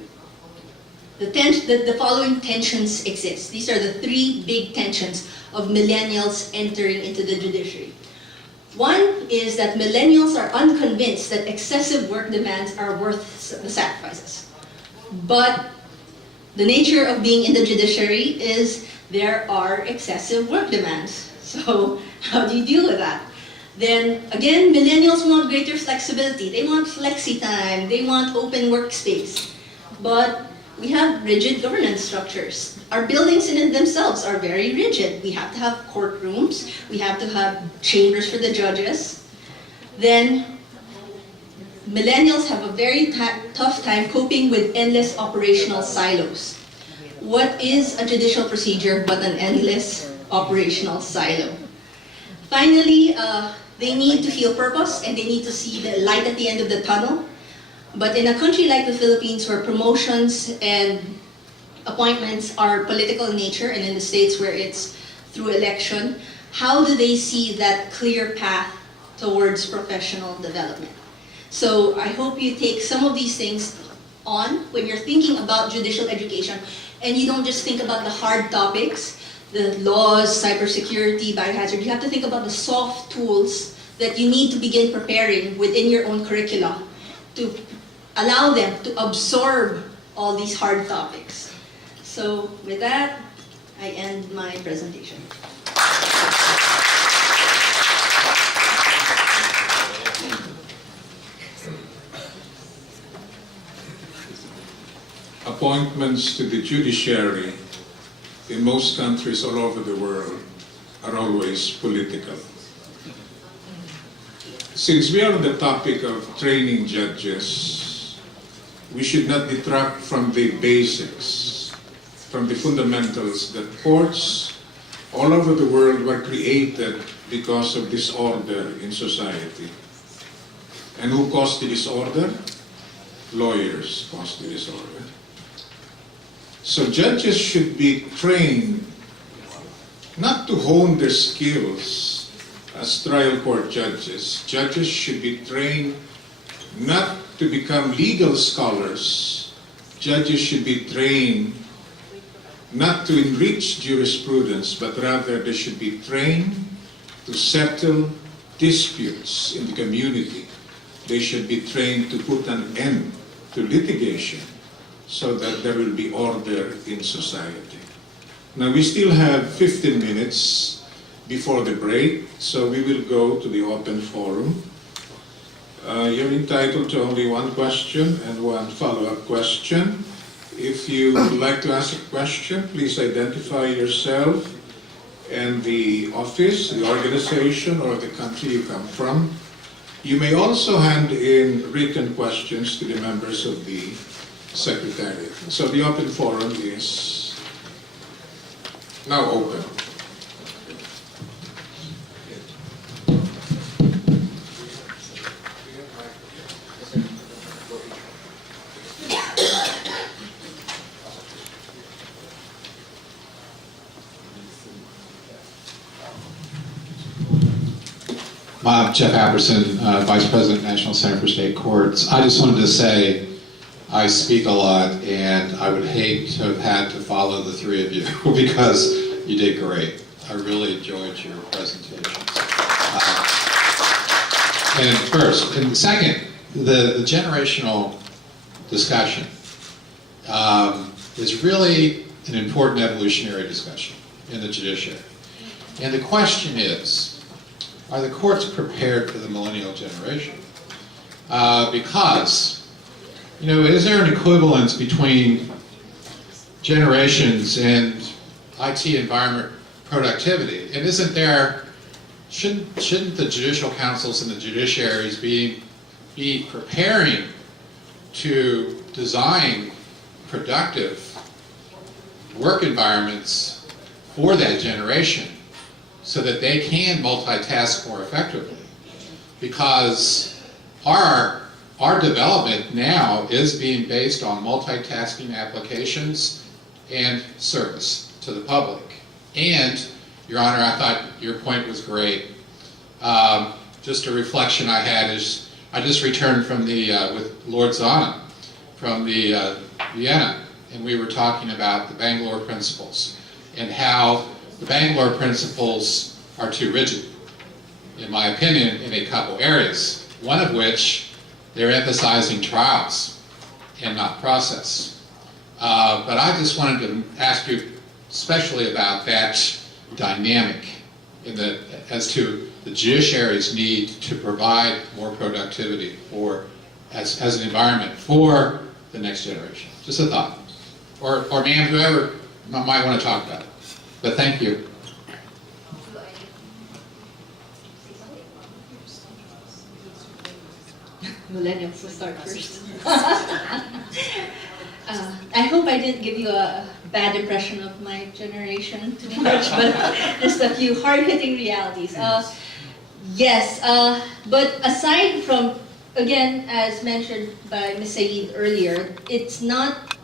the following tensions exist. These are the 3 big tensions of millennials entering into the judiciary. One is that millennials are unconvinced that excessive work demands are worth the sacrifices. But the nature of being in the judiciary is there are excessive work demands. So how do you deal with that? Then again, millennials want greater flexibility. They want flexi time. They want open workspace. But we have rigid governance structures. Our buildings in and themselves are very rigid. We have to have courtrooms. We have to have chambers for the judges. Then millennials have a very tough time coping with endless operational silos. What is a judicial procedure but an endless operational silo? Finally, they need to feel purpose and they need to see the light at the end of the tunnel. But in a country like the Philippines where promotions and appointments are political in nature, and in the States where it's through election, how do they see that clear path towards professional development? So I hope you take some of these things on when you're thinking about judicial education, and you don't just think about the hard topics, the laws, cybersecurity, biohazard. You have to think about the soft tools that you need to begin preparing within your own curricula to allow them to absorb all these hard topics. So with that, I end my presentation. Appointments to the judiciary in most countries all over the world are always political. Since we are on the topic of training judges, we should not detract from the basics, from the fundamentals that courts all over the world were created because of disorder in society. And who caused the disorder? Lawyers caused the disorder. So judges should be trained not to hone their skills as trial court judges. Judges should be trained not to become legal scholars. Judges should be trained not to enrich jurisprudence, but rather they should be trained to settle disputes in the community. They should be trained to put an end to litigation so that there will be order in society. Now we still have 15 minutes before the break, so we will go to the open forum. You're entitled to only one question and one follow-up question. If you would like to ask a question, please identify yourself and the office, the organization, or the country you come from. You may also hand in written questions to the members of the Secretariat. So the open forum is now open. Jeff Apperson, Vice President, National Center for State Courts. I just wanted to say I speak a lot, and I would hate to have had to follow the three of you because you did great. I really enjoyed your presentations. And first, and second, the generational discussion is really an important evolutionary discussion in the judiciary. And the question is, are the courts prepared for the millennial generation? Because, you know, is there an equivalence between generations and IT environment productivity? And isn't there, shouldn't the judicial councils and the judiciaries be preparing to design productive work environments for that generation so that they can multitask more effectively? Because our development now is being based on multitasking applications and service to the public. And, Your Honor, I thought your point was great. Just a reflection I had is, I just returned from with Lord Zana from the Vienna, and we were talking about the Bangalore Principles and how the Bangalore Principles are too rigid, in my opinion, in a couple areas. One of which, they're emphasizing trials and not process. But I just wanted to ask you especially about that dynamic as to the judiciary's need to provide more productivity as an environment for the next generation. Just a thought. Or ma'am, whoever might want to talk about it. But thank you. Millennials will start first. I hope I didn't give you a bad impression of my generation too much, but just a few hard-hitting realities. Yes, but aside from, again, as mentioned by Ms. Saeed earlier, it's not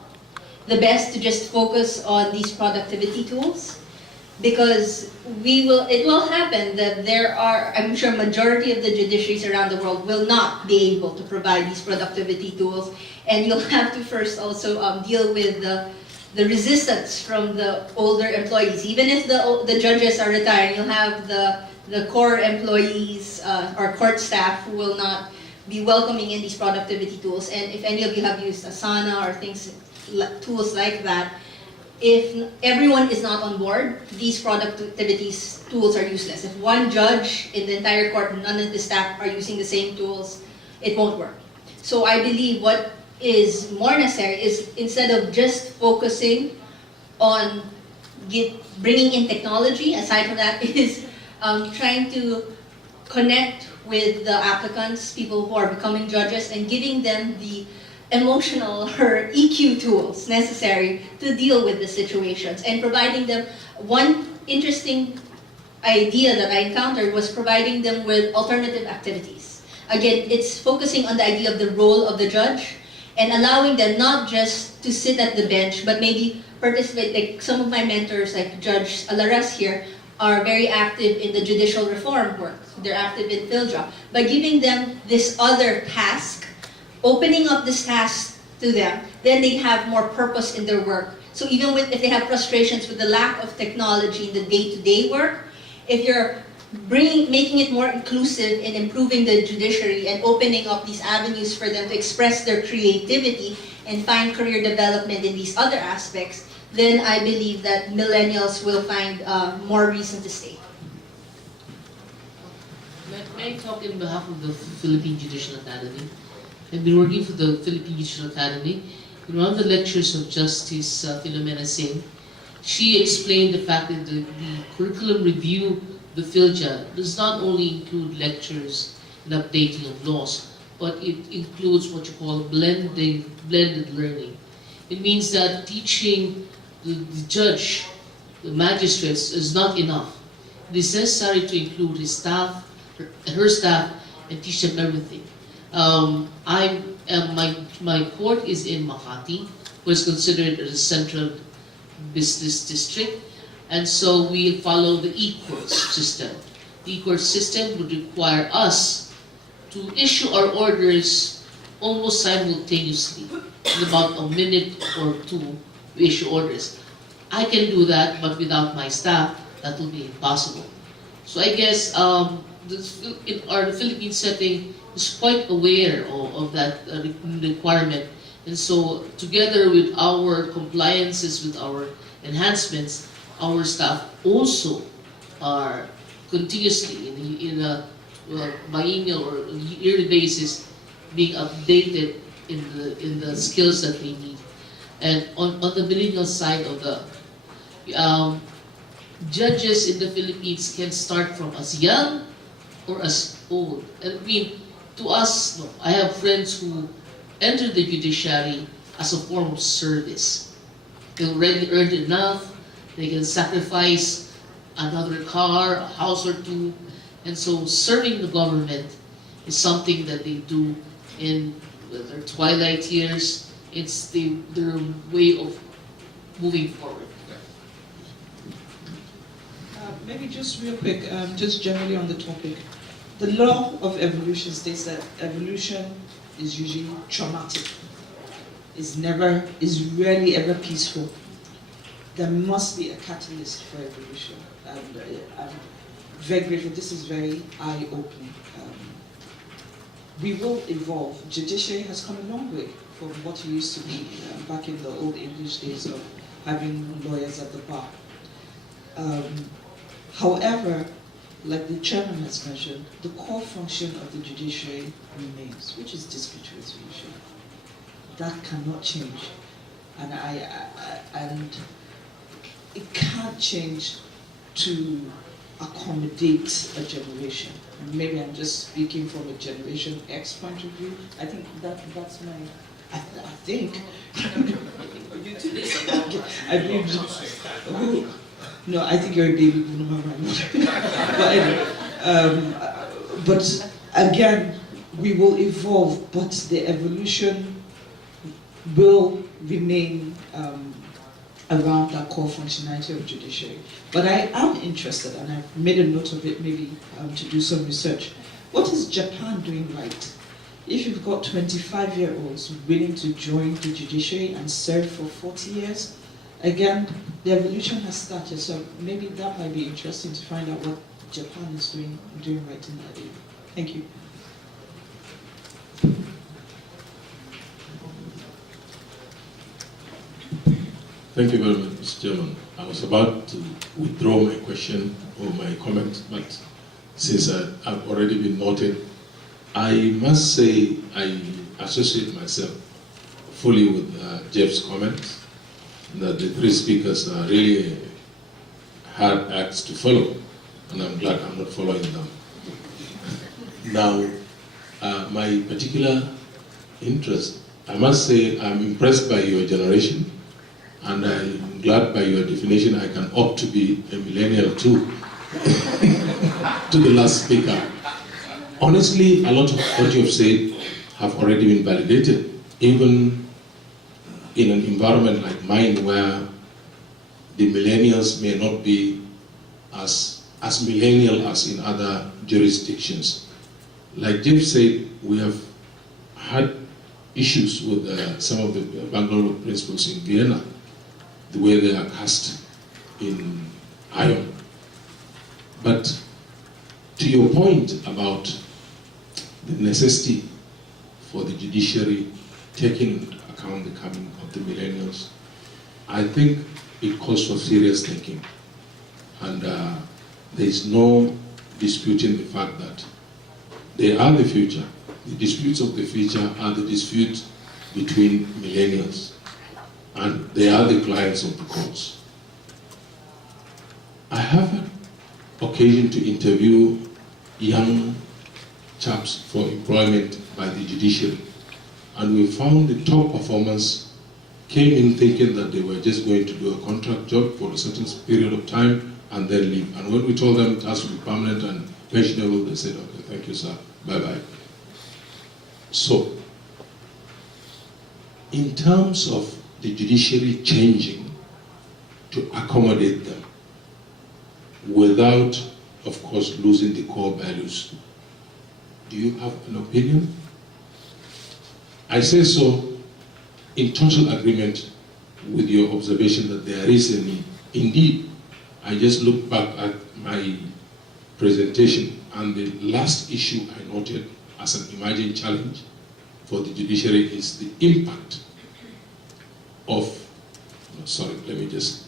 the best to just focus on these productivity tools, because it will happen that there are, I'm sure majority of the judiciaries around the world will not be able to provide these productivity tools, and you'll have to first also deal with the resistance from the older employees. Even if the judges are retiring, you'll have the core employees or court staff who will not be welcoming in these productivity tools. And if any of you have used Asana or tools like that, if everyone is not on board, these productivity tools are useless. If one judge in the entire court, none of the staff are using the same tools, it won't work. So I believe what is more necessary is, instead of just focusing on bringing in technology, aside from that, is trying to connect with the applicants, people who are becoming judges, and giving them the emotional or EQ tools necessary to deal with the situations, and providing them. One interesting idea that I encountered was providing them with alternative activities. Again, it's focusing on the idea of the role of the judge and allowing them not just to sit at the bench, but maybe participate. Like some of my mentors, like Judge Alaras here, are very active in the judicial reform work. They're active in PhilJob. By giving them this other task, opening up this task to them, then they have more purpose in their work. So even if they have frustrations with the lack of technology in the day-to-day work, if you're making it more inclusive and improving the judiciary and opening up these avenues for them to express their creativity and find career development in these other aspects, then I believe that millennials will find more reason to stay. May I talk in behalf of the Philippine Judicial Academy? I've been working for the Philippine Judicial Academy. In one of the lectures of Justice Philomena Singh, she explained the fact that the curriculum review, the PhilJob, does not only include lectures and updating of laws, but it includes what you call blended learning. It means that teaching the judge, the magistrates, is not enough. It is necessary to include his staff, her staff, and teach them everything. My court is in Makati, which is considered a central business district, and so we follow the e-court system. The e-court system would require us to issue our orders almost simultaneously. In about a minute or two, we issue orders. I can do that, but without my staff, that will be impossible. So I guess the Philippine setting is quite aware of that requirement. And so together with our compliances, with our enhancements, our staff also are continuously in a biennial or yearly basis being updated in the skills that we need. And on the millennial side of the judges in the Philippines can start from as young or as old. And I mean, to us, no, I have friends who enter the judiciary as a form of service. They already earned enough, they can sacrifice another car, a house or two, and so serving the government is something that they do in their twilight years. It's their way of moving forward. Maybe just real quick, just generally on the topic. The law of evolution states that evolution is usually traumatic. Is rarely ever peaceful. There must be a catalyst for evolution. I'm very grateful. This is very eye-opening. We will evolve. Judiciary has come a long way from what it used to be back in the old English days of having lawyers at the bar. However, like the chairman has mentioned, the core function of the judiciary remains, which is dispute resolution. That cannot change, and and it can't change to accommodate a generation. And maybe I'm just speaking from a Generation X point of view. I think that's my. I think. I believe. No, I think you're a baby boomer, but anyway, but again, we will evolve, but the evolution will remain around that core functionality of judiciary. But I am interested, and I've made a note of it, maybe to do some research. What is Japan doing right? If you've got 25-year-olds willing to join the judiciary and serve for 40 years, again, the evolution has started, so maybe that might be interesting to find out what Japan is doing right in that area. Thank you. Thank you very much, Mr. Chairman. I was about to withdraw my question or my comment, but since I've already been noted, I must say I associate myself fully with Jeff's comments, that the three speakers are really hard acts to follow, and I'm glad I'm not following them. Now, my particular interest, I must say I'm impressed by your generation, and I'm glad by your definition I can opt to be a millennial too, to the last speaker. Honestly, a lot of what you have said have already been validated, even in an environment like mine where the millennials may not be as millennial as in other jurisdictions. Like Jeff said, we have had issues with some of the Bangalore Principles in Vienna, the way they are cast in iron. But to your point about the necessity for the judiciary taking into account the coming of the millennials, I think it calls for serious thinking. And there is no disputing the fact that they are the future. The disputes of the future are the disputes between millennials, and they are the clients of the courts. I have an occasion to interview young chaps for employment by the judiciary, and we found the top performers came in thinking that they were just going to do a contract job for a certain period of time and then leave. And when we told them it has to be permanent and pensionable, they said, okay, thank you, sir, bye-bye. So, in terms of the judiciary changing to accommodate them without, of course, losing the core values, do you have an opinion? I say so in total agreement with your observation that there is a need. Indeed, I just look back at my presentation, and the last issue I noted as an emerging challenge for the judiciary is the impact of, sorry, let me just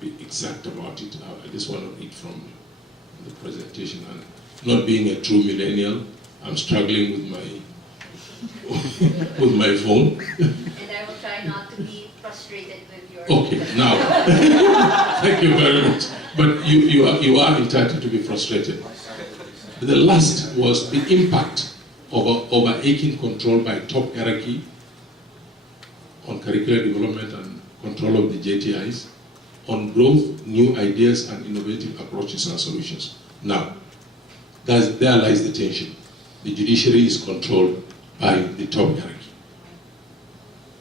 be exact about it. I just want to read from the presentation. And not being a true millennial, I'm struggling with my with my phone. And I will try not to be frustrated with your... Okay, now, thank you very much. But you are entitled to be frustrated. The last was the impact of overaching control by top hierarchy on curricular development and control of the JTIs, on growth, new ideas, and innovative approaches and solutions. Now, there lies the tension. The judiciary is controlled by the top hierarchy.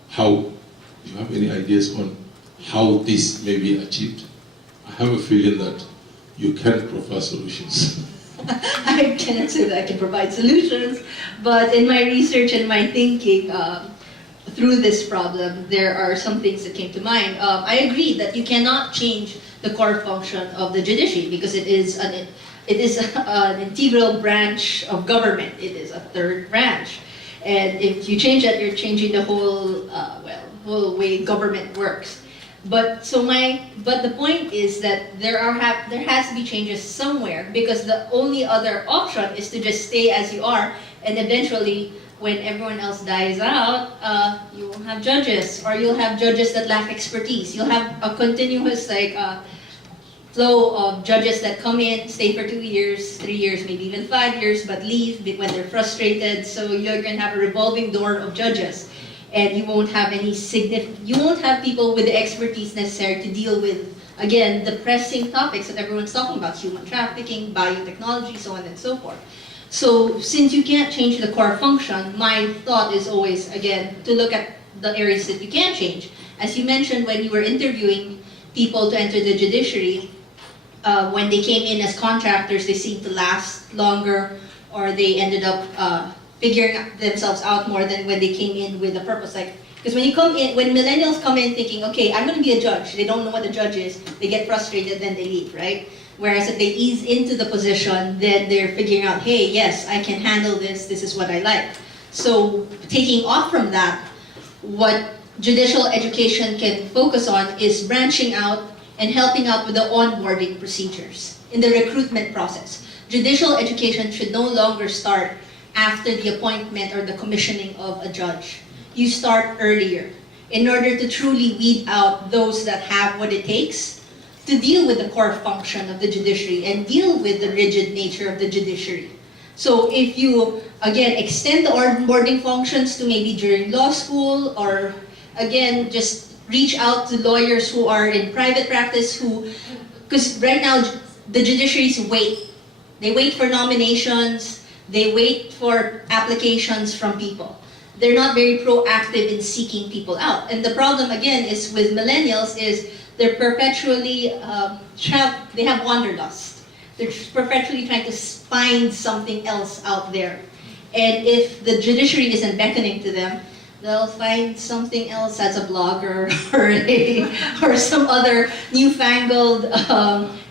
How, do you have any ideas on how this may be achieved? I have a feeling that you can provide solutions. I cannot say that I can provide solutions, but in my research and my thinking through this problem, there are some things that came to mind. I agree that you cannot change the core function of the judiciary because it is an integral branch of government. It is a third branch. And if you change that, you're changing the whole, whole way government works. But the point is that there has to be changes somewhere, because the only other option is to just stay as you are, and eventually, when everyone else dies out, you will have judges, or you'll have judges that lack expertise. You'll have a continuous flow of judges that come in, stay for 2 years, 3 years, maybe even 5 years, but leave when they're frustrated. So you're going to have a revolving door of judges, and you won't have you won't have people with the expertise necessary to deal with, again, the pressing topics that everyone's talking about: human trafficking, biotechnology, so on and so forth. So since you can't change the core function, my thought is always, again, to look at the areas that you can change. As you mentioned when you were interviewing people to enter the judiciary, when they came in as contractors, they seemed to last longer, or they ended up figuring themselves out more than when they came in with a purpose. Because when millennials come in thinking, okay, I'm going to be a judge, they don't know what a judge is, they get frustrated, then they leave, right? Whereas if they ease into the position, then they're figuring out, hey, yes, I can handle this, this is what I like. So taking off from that, what judicial education can focus on is branching out and helping out with the onboarding procedures in the recruitment process. Judicial education should no longer start after the appointment or the commissioning of a judge. You start earlier in order to truly weed out those that have what it takes to deal with the core function of the judiciary and deal with the rigid nature of the judiciary. So if you, again, extend the onboarding functions to maybe during law school, or again, just reach out to lawyers who are in private practice because right now the judiciaries wait. They wait for nominations, they wait for applications from people. They're not very proactive in seeking people out. And the problem, again, is with millennials is they're perpetually, they have wanderlust. They're perpetually trying to find something else out there. And if the judiciary isn't beckoning to them, they'll find something else as a blogger or some other newfangled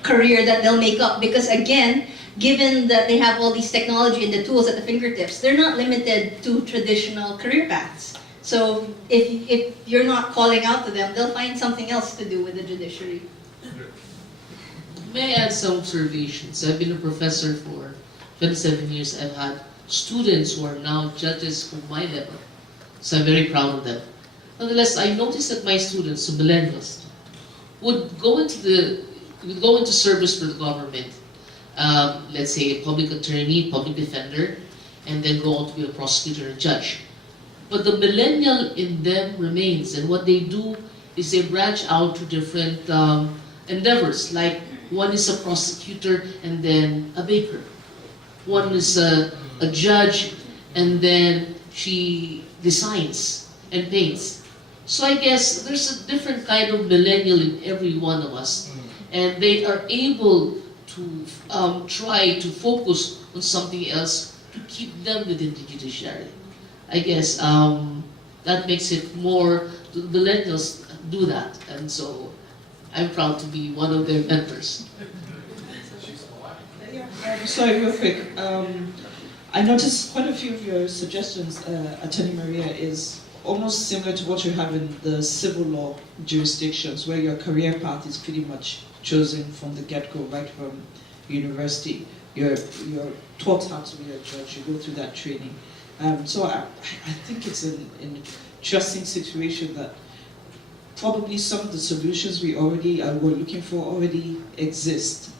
career that they'll make up. Because again, given that they have all these technology and the tools at the fingertips, they're not limited to traditional career paths. So if you're not calling out to them, they'll find something else to do with the judiciary. May I add some observations? I've been a professor for 27 years. I've had students who are now judges from my level. So I'm very proud of them. Nonetheless, I noticed that my students, the millennials, would go into service for the government. Let's say a public attorney, public defender, and then go on to be a prosecutor and judge. But the millennial in them remains, and what they do is they branch out to different endeavors. Like one is a prosecutor and then a baker. One is a judge and then she designs and paints. So I guess there's a different kind of millennial in every one of us, and they are able to try to focus on something else to keep them within the judiciary. I guess that makes it more, the millennials do that, and so I'm proud to be one of their mentors. Sorry, real quick. I noticed quite a few of your suggestions, Attorney Maria, is almost similar to what you have in the civil law jurisdictions, where your career path is pretty much chosen from the get-go, right from university. You're taught how to be a judge, you go through that training. So I think it's an interesting situation that probably some of the solutions we were looking for already exist.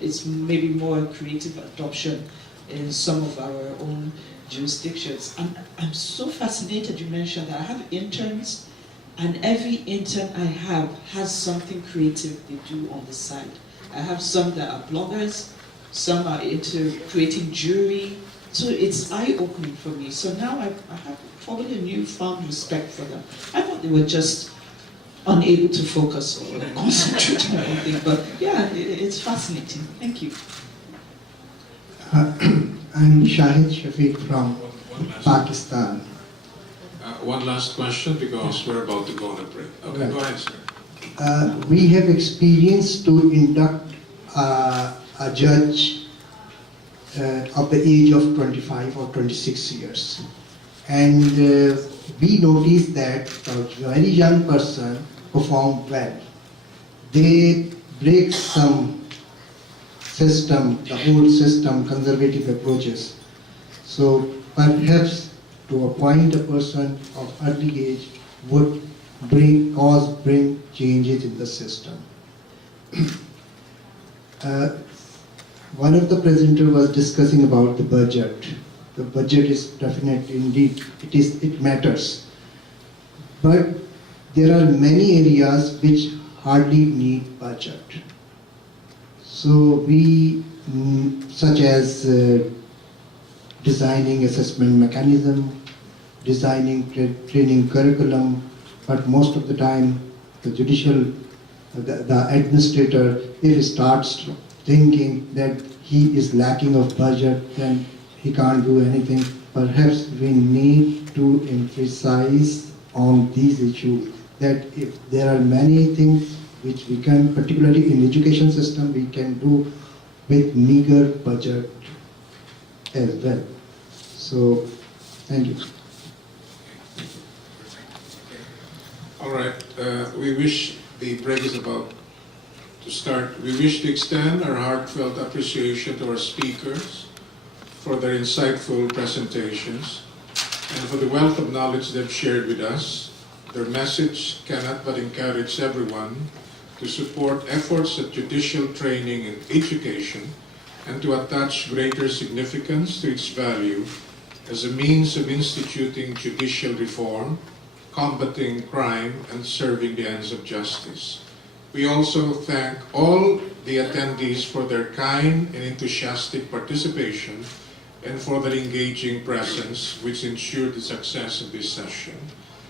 It's maybe more creative adoption in some of our own jurisdictions. I'm so fascinated you mentioned that. I have interns, and every intern I have has something creative they do on the side. I have some that are bloggers, some are into creating jewelry. So it's eye-opening for me. So now I have probably a newfound respect for them. I thought they were just unable to focus or concentrate on anything, but yeah, it's fascinating. Thank you. I'm Shahid Shafiq from Pakistan. One last question, because we're about to go on a break. Okay, Right. go ahead, sir. We have experience to induct a judge of the age of 25 or 26 years. And we noticed that a very young person performed well. They break some system, the old system, conservative approaches. So perhaps to appoint a person of early age would bring changes in the system. One of the presenters was discussing about the budget. The budget is definite indeed, it matters. But there are many areas which hardly need budget. So we, such as designing assessment mechanism, designing training curriculum, but most of the time the the administrator, if he starts thinking that he is lacking of budget, then he can't do anything. Perhaps we need to emphasize on these issues, that if there are many things which we can, particularly in education system, we can do with meager budget as well. So, thank you. All right, we wish, the break is about to start. We wish to extend our heartfelt appreciation to our speakers for their insightful presentations and for the wealth of knowledge they've shared with us. Their message cannot but encourage everyone to support efforts at judicial training and education and to attach greater significance to its value as a means of instituting judicial reform, combating crime, and serving the ends of justice. We also thank all the attendees for their kind and enthusiastic participation and for their engaging presence, which ensured the success of this session.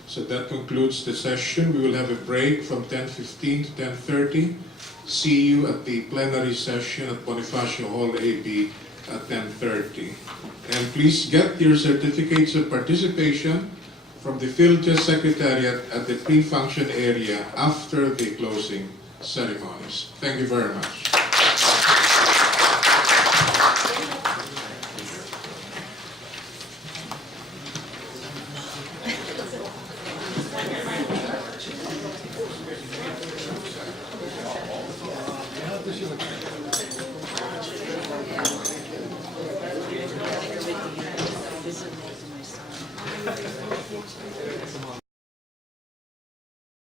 So that concludes the session. We will have a break from 10:15 to 10:30. See you at the plenary session at Bonifacio Hall AB at 10:30. And please get your certificates of participation from the PhilJust Secretariat at the pre-function area after the closing ceremonies. Thank you very much.